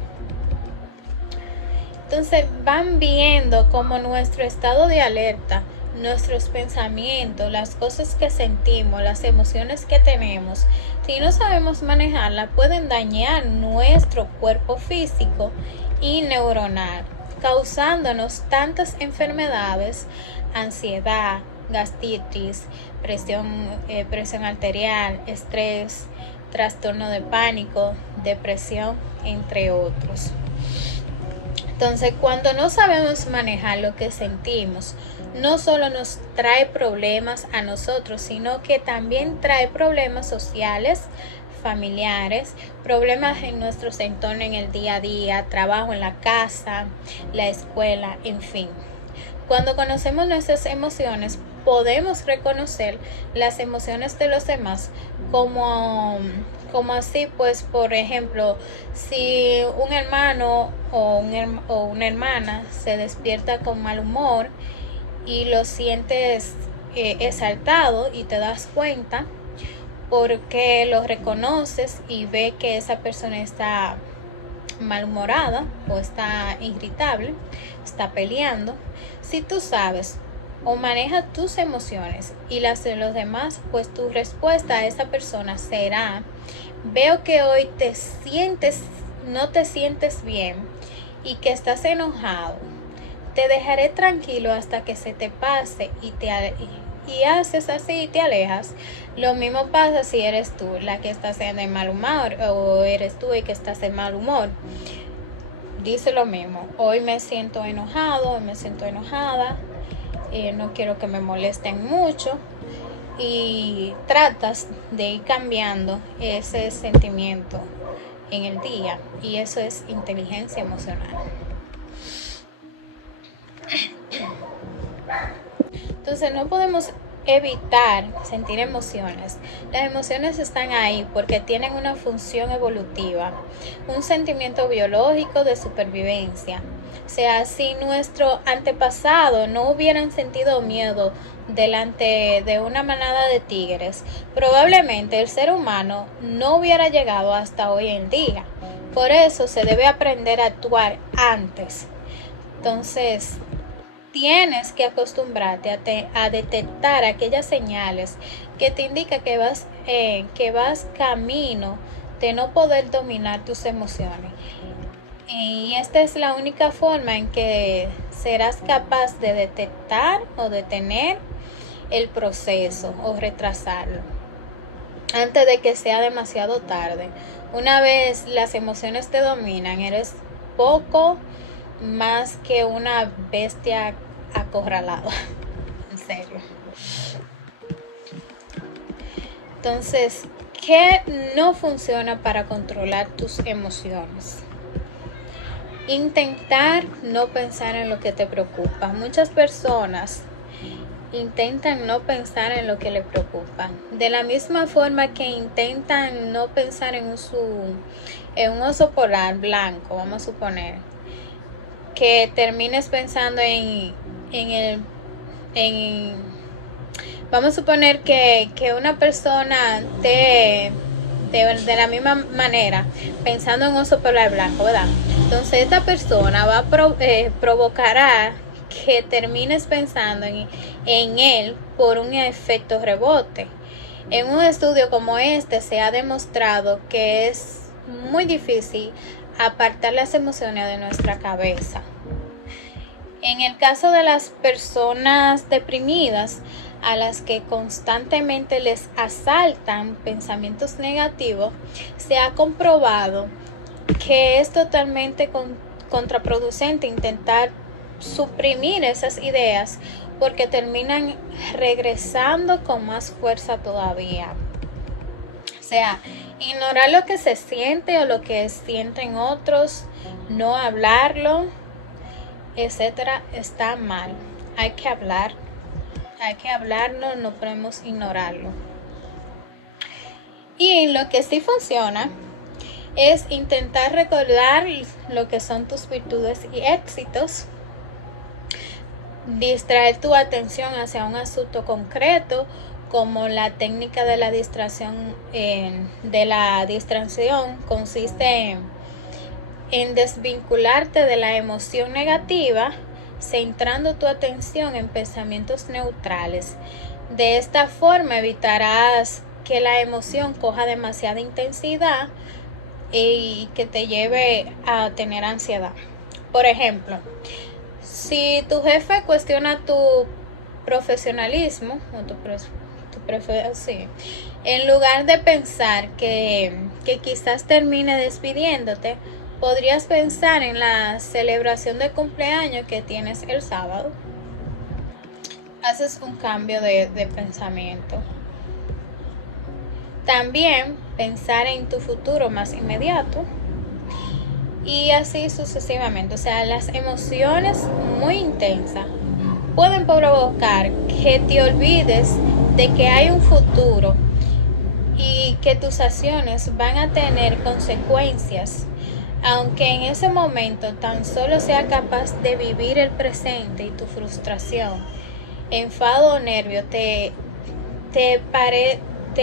Entonces van viendo cómo nuestro estado de alerta, nuestros pensamientos, las cosas que sentimos, las emociones que tenemos, si no sabemos manejarlas, pueden dañar nuestro cuerpo físico y neuronal, causándonos tantas enfermedades, ansiedad, gastritis, presión arterial, estrés, trastorno de pánico, depresión, entre otros. Entonces, cuando no sabemos manejar lo que sentimos, no solo nos trae problemas a nosotros, sino que también trae problemas sociales, familiares, problemas en nuestros entornos en el día a día, trabajo en la casa, la escuela, en fin. Cuando conocemos nuestras emociones, podemos reconocer las emociones de los demás como así, pues, por ejemplo, si un hermano o una hermana se despierta con mal humor y lo sientes exaltado y te das cuenta porque lo reconoces y ve que esa persona está malhumorada o está irritable, está peleando. Si tú sabes o manejas tus emociones y las de los demás, pues tu respuesta a esa persona será: veo que hoy no te sientes bien y que estás enojado. Te dejaré tranquilo hasta que se te pase y haces así y te alejas. Lo mismo pasa si eres tú la que estás en el mal humor o eres tú el que estás en mal humor. Dice lo mismo: hoy me siento enojado, hoy me siento enojada, no quiero que me molesten mucho, y tratas de ir cambiando ese sentimiento en el día, y eso es inteligencia emocional. Entonces no podemos evitar sentir emociones. Las emociones están ahí porque tienen una función evolutiva, un sentimiento biológico de supervivencia. O sea, si nuestro antepasado no hubieran sentido miedo delante de una manada de tigres, probablemente el ser humano no hubiera llegado hasta hoy en día. Por eso se debe aprender a actuar antes. Entonces, tienes que acostumbrarte a detectar aquellas señales que te indican que vas camino de no poder dominar tus emociones. Y esta es la única forma en que serás capaz de detectar o detener el proceso o retrasarlo antes de que sea demasiado tarde. Una vez las emociones te dominan, eres poco más que una bestia acorralada. En serio. Entonces, ¿qué no funciona para controlar tus emociones? Intentar no pensar en lo que te preocupa. Muchas personas intentan no pensar en lo que les preocupa. De la misma forma que intentan no pensar en un oso polar blanco, vamos a suponer, que termines pensando vamos a suponer que una persona de la misma manera pensando en un oso polar blanco, ¿verdad? Entonces esta persona provocará que termines pensando en él por un efecto rebote. En un estudio como este se ha demostrado que es muy difícil apartar las emociones de nuestra cabeza. En el caso de las personas deprimidas, a las que constantemente les asaltan pensamientos negativos, se ha comprobado que es totalmente contraproducente intentar suprimir esas ideas porque terminan regresando con más fuerza todavía. O sea, ignorar lo que se siente o lo que sienten otros, no hablarlo, etcétera, está mal. Hay que hablarlo, no podemos ignorarlo. Y lo que sí funciona es intentar recordar lo que son tus virtudes y éxitos, distraer tu atención hacia un asunto concreto, como la técnica de la distracción. Consiste en desvincularte de la emoción negativa, centrando tu atención en pensamientos neutrales. De esta forma evitarás que la emoción coja demasiada intensidad y que te lleve a tener ansiedad. Por ejemplo, si tu jefe cuestiona tu profesionalismo en lugar de pensar que quizás termine despidiéndote, podrías pensar en la celebración de cumpleaños que tienes el sábado. Haces un cambio de pensamiento. También pensar en tu futuro más inmediato. Y así sucesivamente. O sea, las emociones muy intensas pueden provocar que te olvides de que hay un futuro y que tus acciones van a tener consecuencias, aunque en ese momento tan solo sea capaz de vivir el presente. Y tu frustración, enfado o nervio te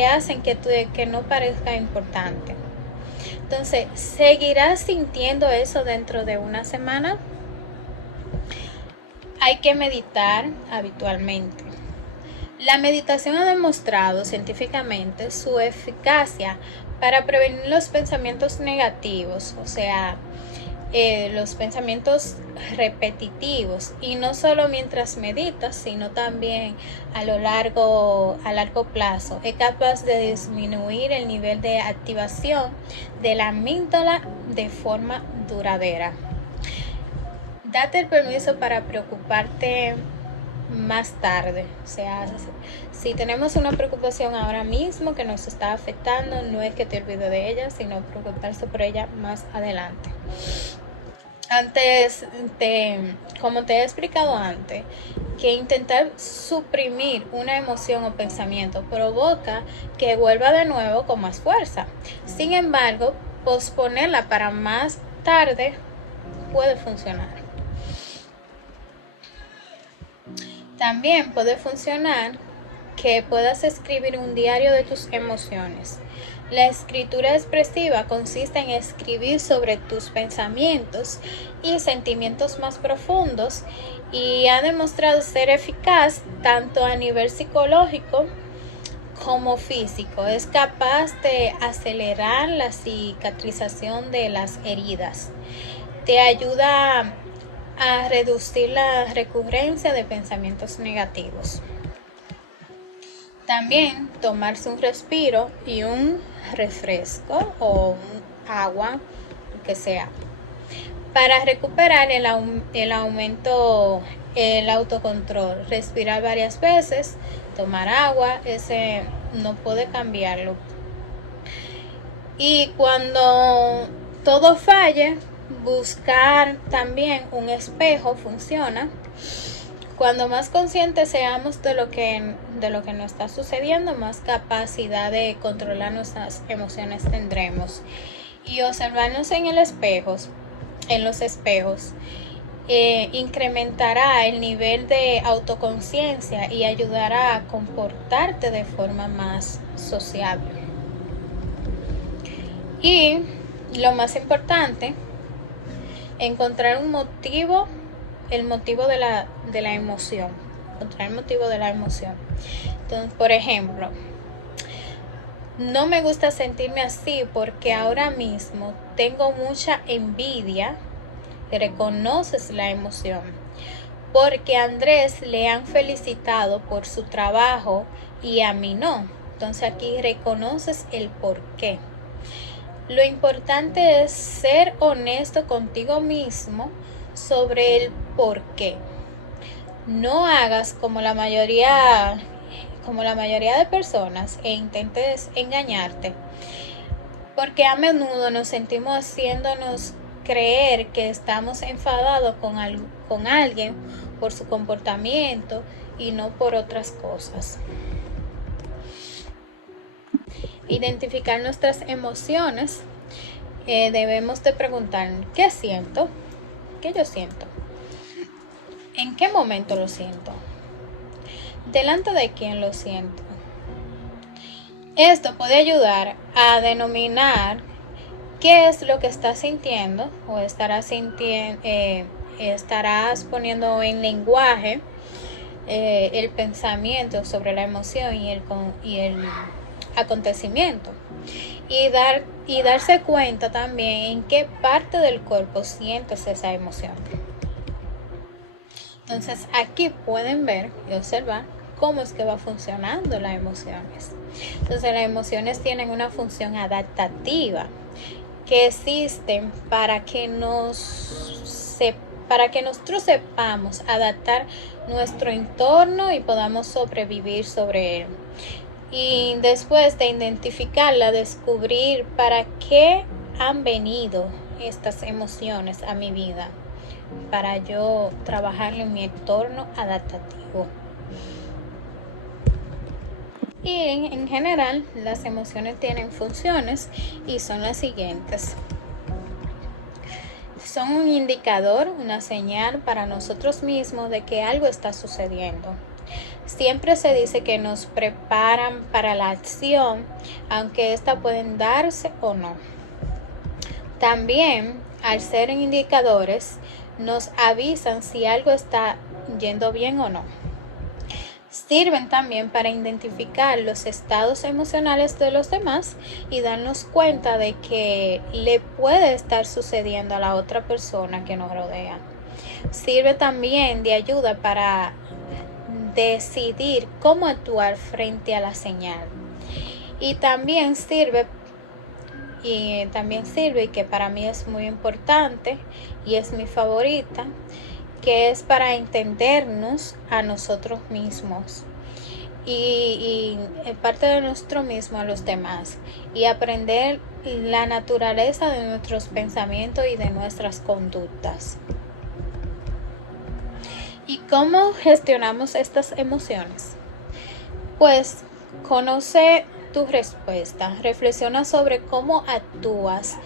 hacen que no parezca importante. Entonces, ¿seguirás sintiendo eso dentro de una semana? Hay que meditar habitualmente. La meditación ha demostrado científicamente su eficacia para prevenir los pensamientos negativos, o sea, los pensamientos repetitivos, y no solo mientras meditas, sino también a largo plazo. Es capaz de disminuir el nivel de activación de la amígdala de forma duradera. Date el permiso para preocuparte más tarde. O sea, si tenemos una preocupación ahora mismo que nos está afectando, no es que te olvides de ella, sino preocuparse por ella más adelante. Como te he explicado antes, que intentar suprimir una emoción o pensamiento provoca que vuelva de nuevo con más fuerza. Sin embargo, posponerla para más tarde puede funcionar. También puede funcionar que puedas escribir un diario de tus emociones. La escritura expresiva consiste en escribir sobre tus pensamientos y sentimientos más profundos y ha demostrado ser eficaz tanto a nivel psicológico como físico. Es capaz de acelerar la cicatrización de las heridas. Te ayuda a reducir la recurrencia de pensamientos negativos. También tomarse un respiro y un refresco o un agua, lo que sea, para recuperar el autocontrol. Respirar varias veces, tomar agua, ese no puede cambiarlo. Y cuando todo falle, buscar también un espejo funciona. Cuando más conscientes seamos de lo que nos está sucediendo, más capacidad de controlar nuestras emociones tendremos. Y observarnos en los espejos, incrementará el nivel de autoconciencia y ayudará a comportarte de forma más sociable. Y lo más importante, encontrar el motivo de la emoción. Encontrar el motivo de la emoción. Entonces, por ejemplo, no me gusta sentirme así porque ahora mismo tengo mucha envidia. Reconoces la emoción. Porque a Andrés le han felicitado por su trabajo y a mí no. Entonces aquí reconoces el por qué. Lo importante es ser honesto contigo mismo sobre el por qué. No hagas como la mayoría de personas e intentes engañarte, porque a menudo nos sentimos haciéndonos creer que estamos enfadados con alguien por su comportamiento y no por otras cosas. Identificar nuestras emociones, debemos de preguntar ¿qué siento? ¿Qué yo siento? ¿En qué momento lo siento? ¿Delante de quién lo siento? Esto puede ayudar a denominar qué es lo que estás sintiendo o estarás poniendo en lenguaje el pensamiento sobre la emoción y el acontecimiento. Y darse cuenta también en qué parte del cuerpo sientes esa emoción. Entonces aquí pueden ver y observar cómo es que va funcionando las emociones. Entonces las emociones tienen una función adaptativa que existen para que nosotros sepamos adaptar nuestro entorno y podamos sobrevivir sobre él. Y después de identificarla, descubrir para qué han venido estas emociones a mi vida, para yo trabajar en mi entorno adaptativo. Y en general, las emociones tienen funciones y son las siguientes. Son un indicador, una señal para nosotros mismos de que algo está sucediendo. Siempre se dice que nos preparan para la acción, aunque esta pueden darse o no. También, al ser indicadores, nos avisan si algo está yendo bien o no. Sirven también para identificar los estados emocionales de los demás y darnos cuenta de que le puede estar sucediendo a la otra persona que nos rodea. Sirve también de ayuda para decidir cómo actuar frente a la señal. Y también sirve, y que para mí es muy importante y es mi favorita, que es para entendernos a nosotros mismos y parte de nosotros mismos a los demás y aprender la naturaleza de nuestros pensamientos y de nuestras conductas. ¿Y cómo gestionamos estas emociones? Pues conoce tu respuesta, reflexiona sobre cómo actúas.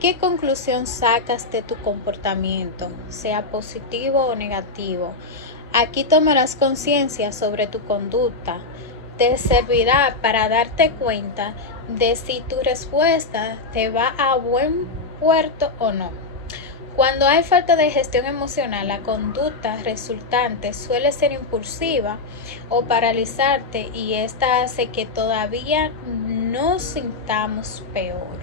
¿Qué conclusión sacas de tu comportamiento, sea positivo o negativo? Aquí tomarás conciencia sobre tu conducta, te servirá para darte cuenta de si tu respuesta te va a buen puerto o no. Cuando hay falta de gestión emocional, la conducta resultante suele ser impulsiva o paralizarte, y esta hace que todavía nos sintamos peor.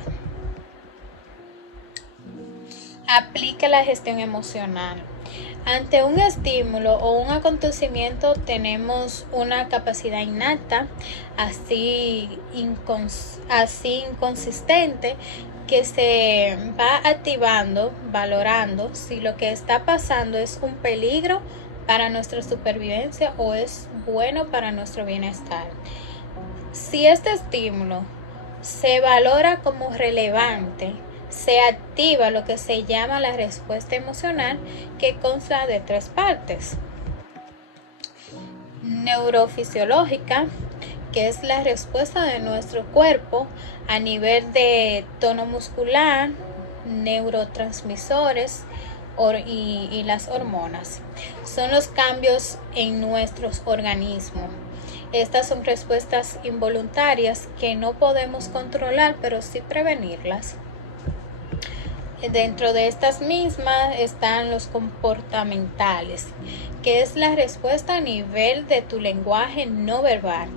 Aplica la gestión emocional. Ante un estímulo o un acontecimiento tenemos una capacidad innata, así inconsistente, que se va activando, valorando si lo que está pasando es un peligro para nuestra supervivencia o es bueno para nuestro bienestar. Si este estímulo se valora como relevante, se activa lo que se llama la respuesta emocional, que consta de 3 partes. Neurofisiológica, que es la respuesta de nuestro cuerpo a nivel de tono muscular, neurotransmisores y las hormonas. Son los cambios en nuestros organismos. Estas son respuestas involuntarias que no podemos controlar, pero sí prevenirlas. Dentro de estas mismas están los comportamentales, que es la respuesta a nivel de tu lenguaje no verbal,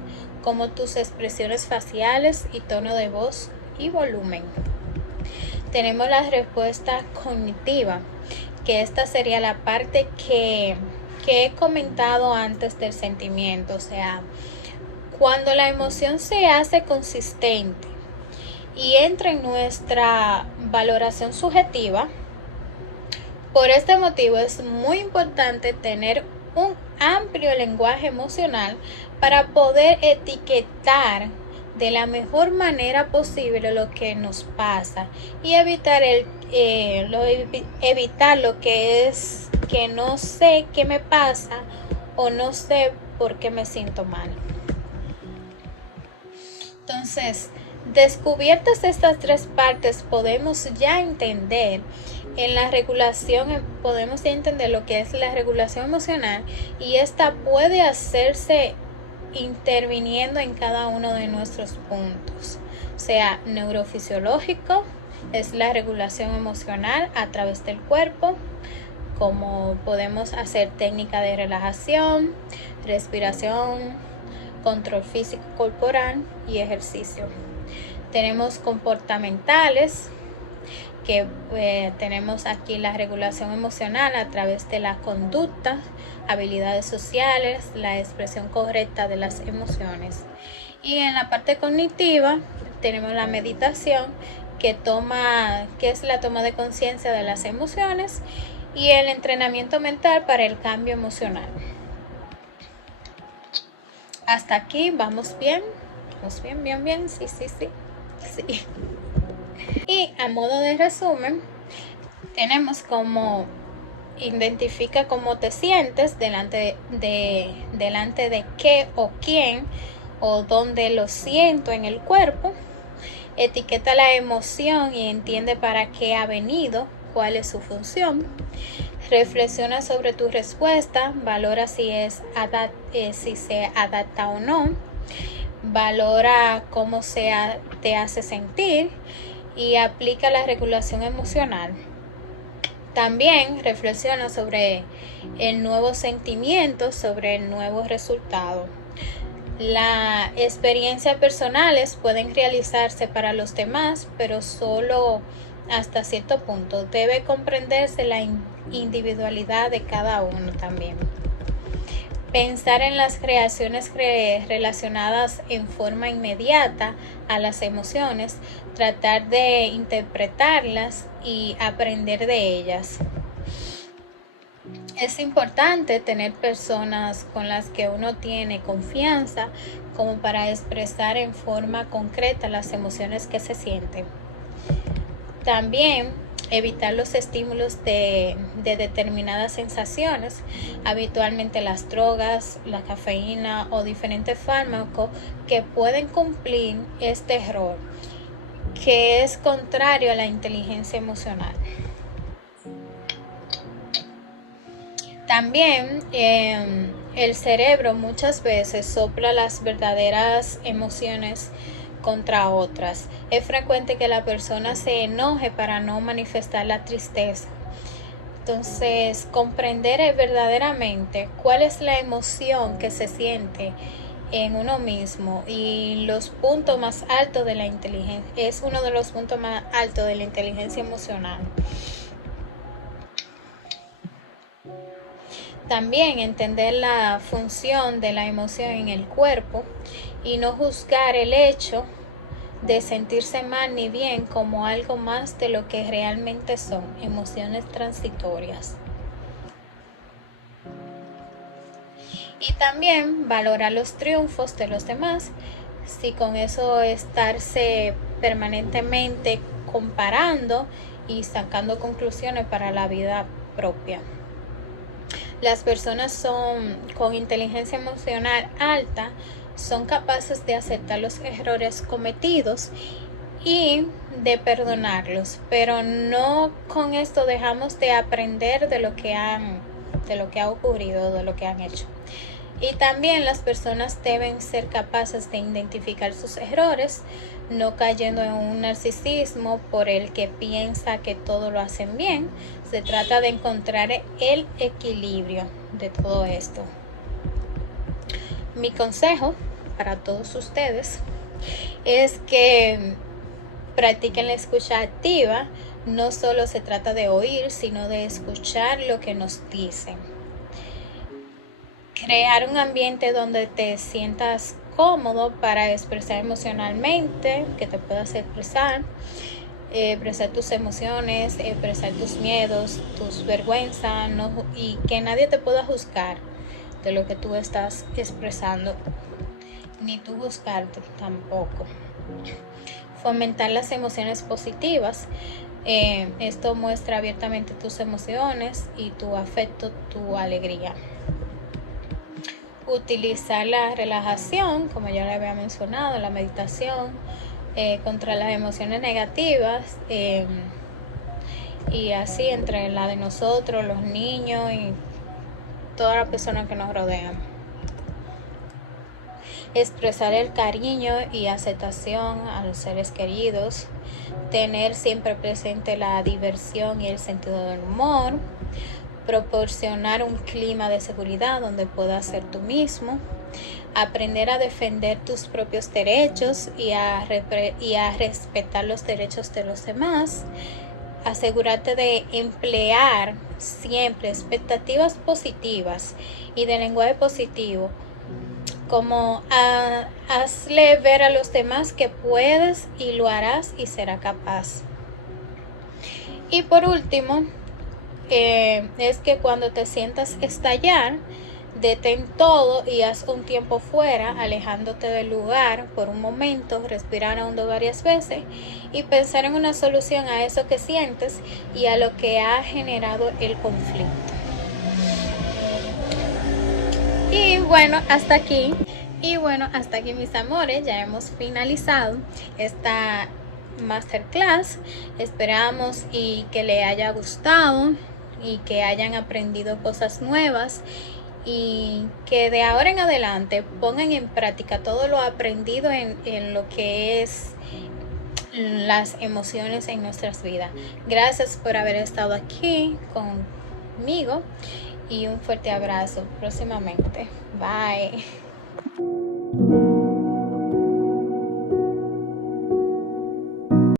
como tus expresiones faciales y tono de voz y volumen. Tenemos la respuesta cognitiva, que esta sería la parte que he comentado antes del sentimiento, o sea, cuando la emoción se hace consistente y entra en nuestra valoración subjetiva. Por este motivo es muy importante tener un amplio lenguaje emocional para poder etiquetar de la mejor manera posible lo que nos pasa y evitar lo que es que no sé qué me pasa o no sé por qué me siento mal. Entonces, descubiertas estas 3 partes, podemos ya entender podemos ya entender lo que es la regulación emocional, y esta puede hacerse interviniendo en cada uno de nuestros puntos. O sea, neurofisiológico es la regulación emocional a través del cuerpo, como podemos hacer técnica de relajación, respiración, control físico corporal y ejercicio. Tenemos comportamentales, que tenemos aquí la regulación emocional a través de la conducta, habilidades sociales, la expresión correcta de las emociones. Y en la parte cognitiva tenemos la meditación, que es la toma de conciencia de las emociones, y el entrenamiento mental para el cambio emocional. Hasta aquí vamos bien. Vamos bien. Sí. Y a modo de resumen, tenemos como identifica cómo te sientes delante de qué o quién o dónde lo siento en el cuerpo. Etiqueta la emoción y entiende para qué ha venido, cuál es su función. Reflexiona sobre tu respuesta, valora si se adapta o no. Valora cómo te hace sentir y aplica la regulación emocional. También reflexiona sobre el nuevo sentimiento, sobre el nuevo resultado. Las experiencias personales pueden realizarse para los demás, pero solo hasta cierto punto. Debe comprenderse la individualidad de cada uno también. Pensar en las creaciones relacionadas en forma inmediata a las emociones, tratar de interpretarlas y aprender de ellas. Es importante tener personas con las que uno tiene confianza, como para expresar en forma concreta las emociones que se sienten. También evitar los estímulos de determinadas sensaciones, habitualmente las drogas, la cafeína o diferentes fármacos que pueden cumplir este rol, que es contrario a la inteligencia emocional. También el cerebro muchas veces sopla las verdaderas emociones contra otras. Es frecuente que la persona se enoje para no manifestar la tristeza. Entonces, comprender verdaderamente cuál es la emoción que se siente en uno mismo y los puntos más altos de la inteligencia, es uno de los puntos más altos de la inteligencia emocional. También entender la función de la emoción en el cuerpo y no juzgar el hecho de sentirse mal ni bien como algo más de lo que realmente son, emociones transitorias. Y también valorar los triunfos de los demás, si con eso estarse permanentemente comparando y sacando conclusiones para la vida propia. Las personas con inteligencia emocional alta son capaces de aceptar los errores cometidos y de perdonarlos, pero no con esto dejamos de aprender de lo que ha ocurrido, de lo que han hecho. Y también las personas deben ser capaces de identificar sus errores, no cayendo en un narcisismo por el que piensa que todo lo hacen bien. Se trata de encontrar el equilibrio de todo esto. Mi consejo para todos ustedes es que practiquen la escucha activa. No solo se trata de oír, sino de escuchar lo que nos dicen. Crear un ambiente donde te sientas cómodo para expresar emocionalmente, que te puedas expresar tus emociones, expresar tus miedos, tus vergüenzas, y que nadie te pueda juzgar de lo que tú estás expresando, ni tú juzgarte tampoco. Fomentar las emociones positivas. Esto muestra abiertamente tus emociones y tu afecto, tu alegría. Utilizar la relajación, como ya le había mencionado, la meditación contra las emociones negativas, y así entre la de nosotros, los niños y todas las personas que nos rodean. Expresar el cariño y aceptación a los seres queridos. Tener siempre presente la diversión y el sentido del humor. Proporcionar un clima de seguridad donde puedas ser tú mismo. Aprender a defender tus propios derechos y a respetar los derechos de los demás. Asegúrate de emplear siempre expectativas positivas y de lenguaje positivo, como hazle ver a los demás que puedes y lo harás y será capaz. Y por último, es que cuando te sientas estallar, detén todo y haz un tiempo fuera, alejándote del lugar por un momento, respirar hondo varias veces y pensar en una solución a eso que sientes y a lo que ha generado el conflicto. Y bueno, hasta aquí mis amores, ya hemos finalizado esta masterclass. Esperamos y que le haya gustado y que hayan aprendido cosas nuevas y que de ahora en adelante pongan en práctica todo lo aprendido en lo que es las emociones en nuestras vidas. Gracias por haber estado aquí conmigo y un fuerte abrazo próximamente. Bye.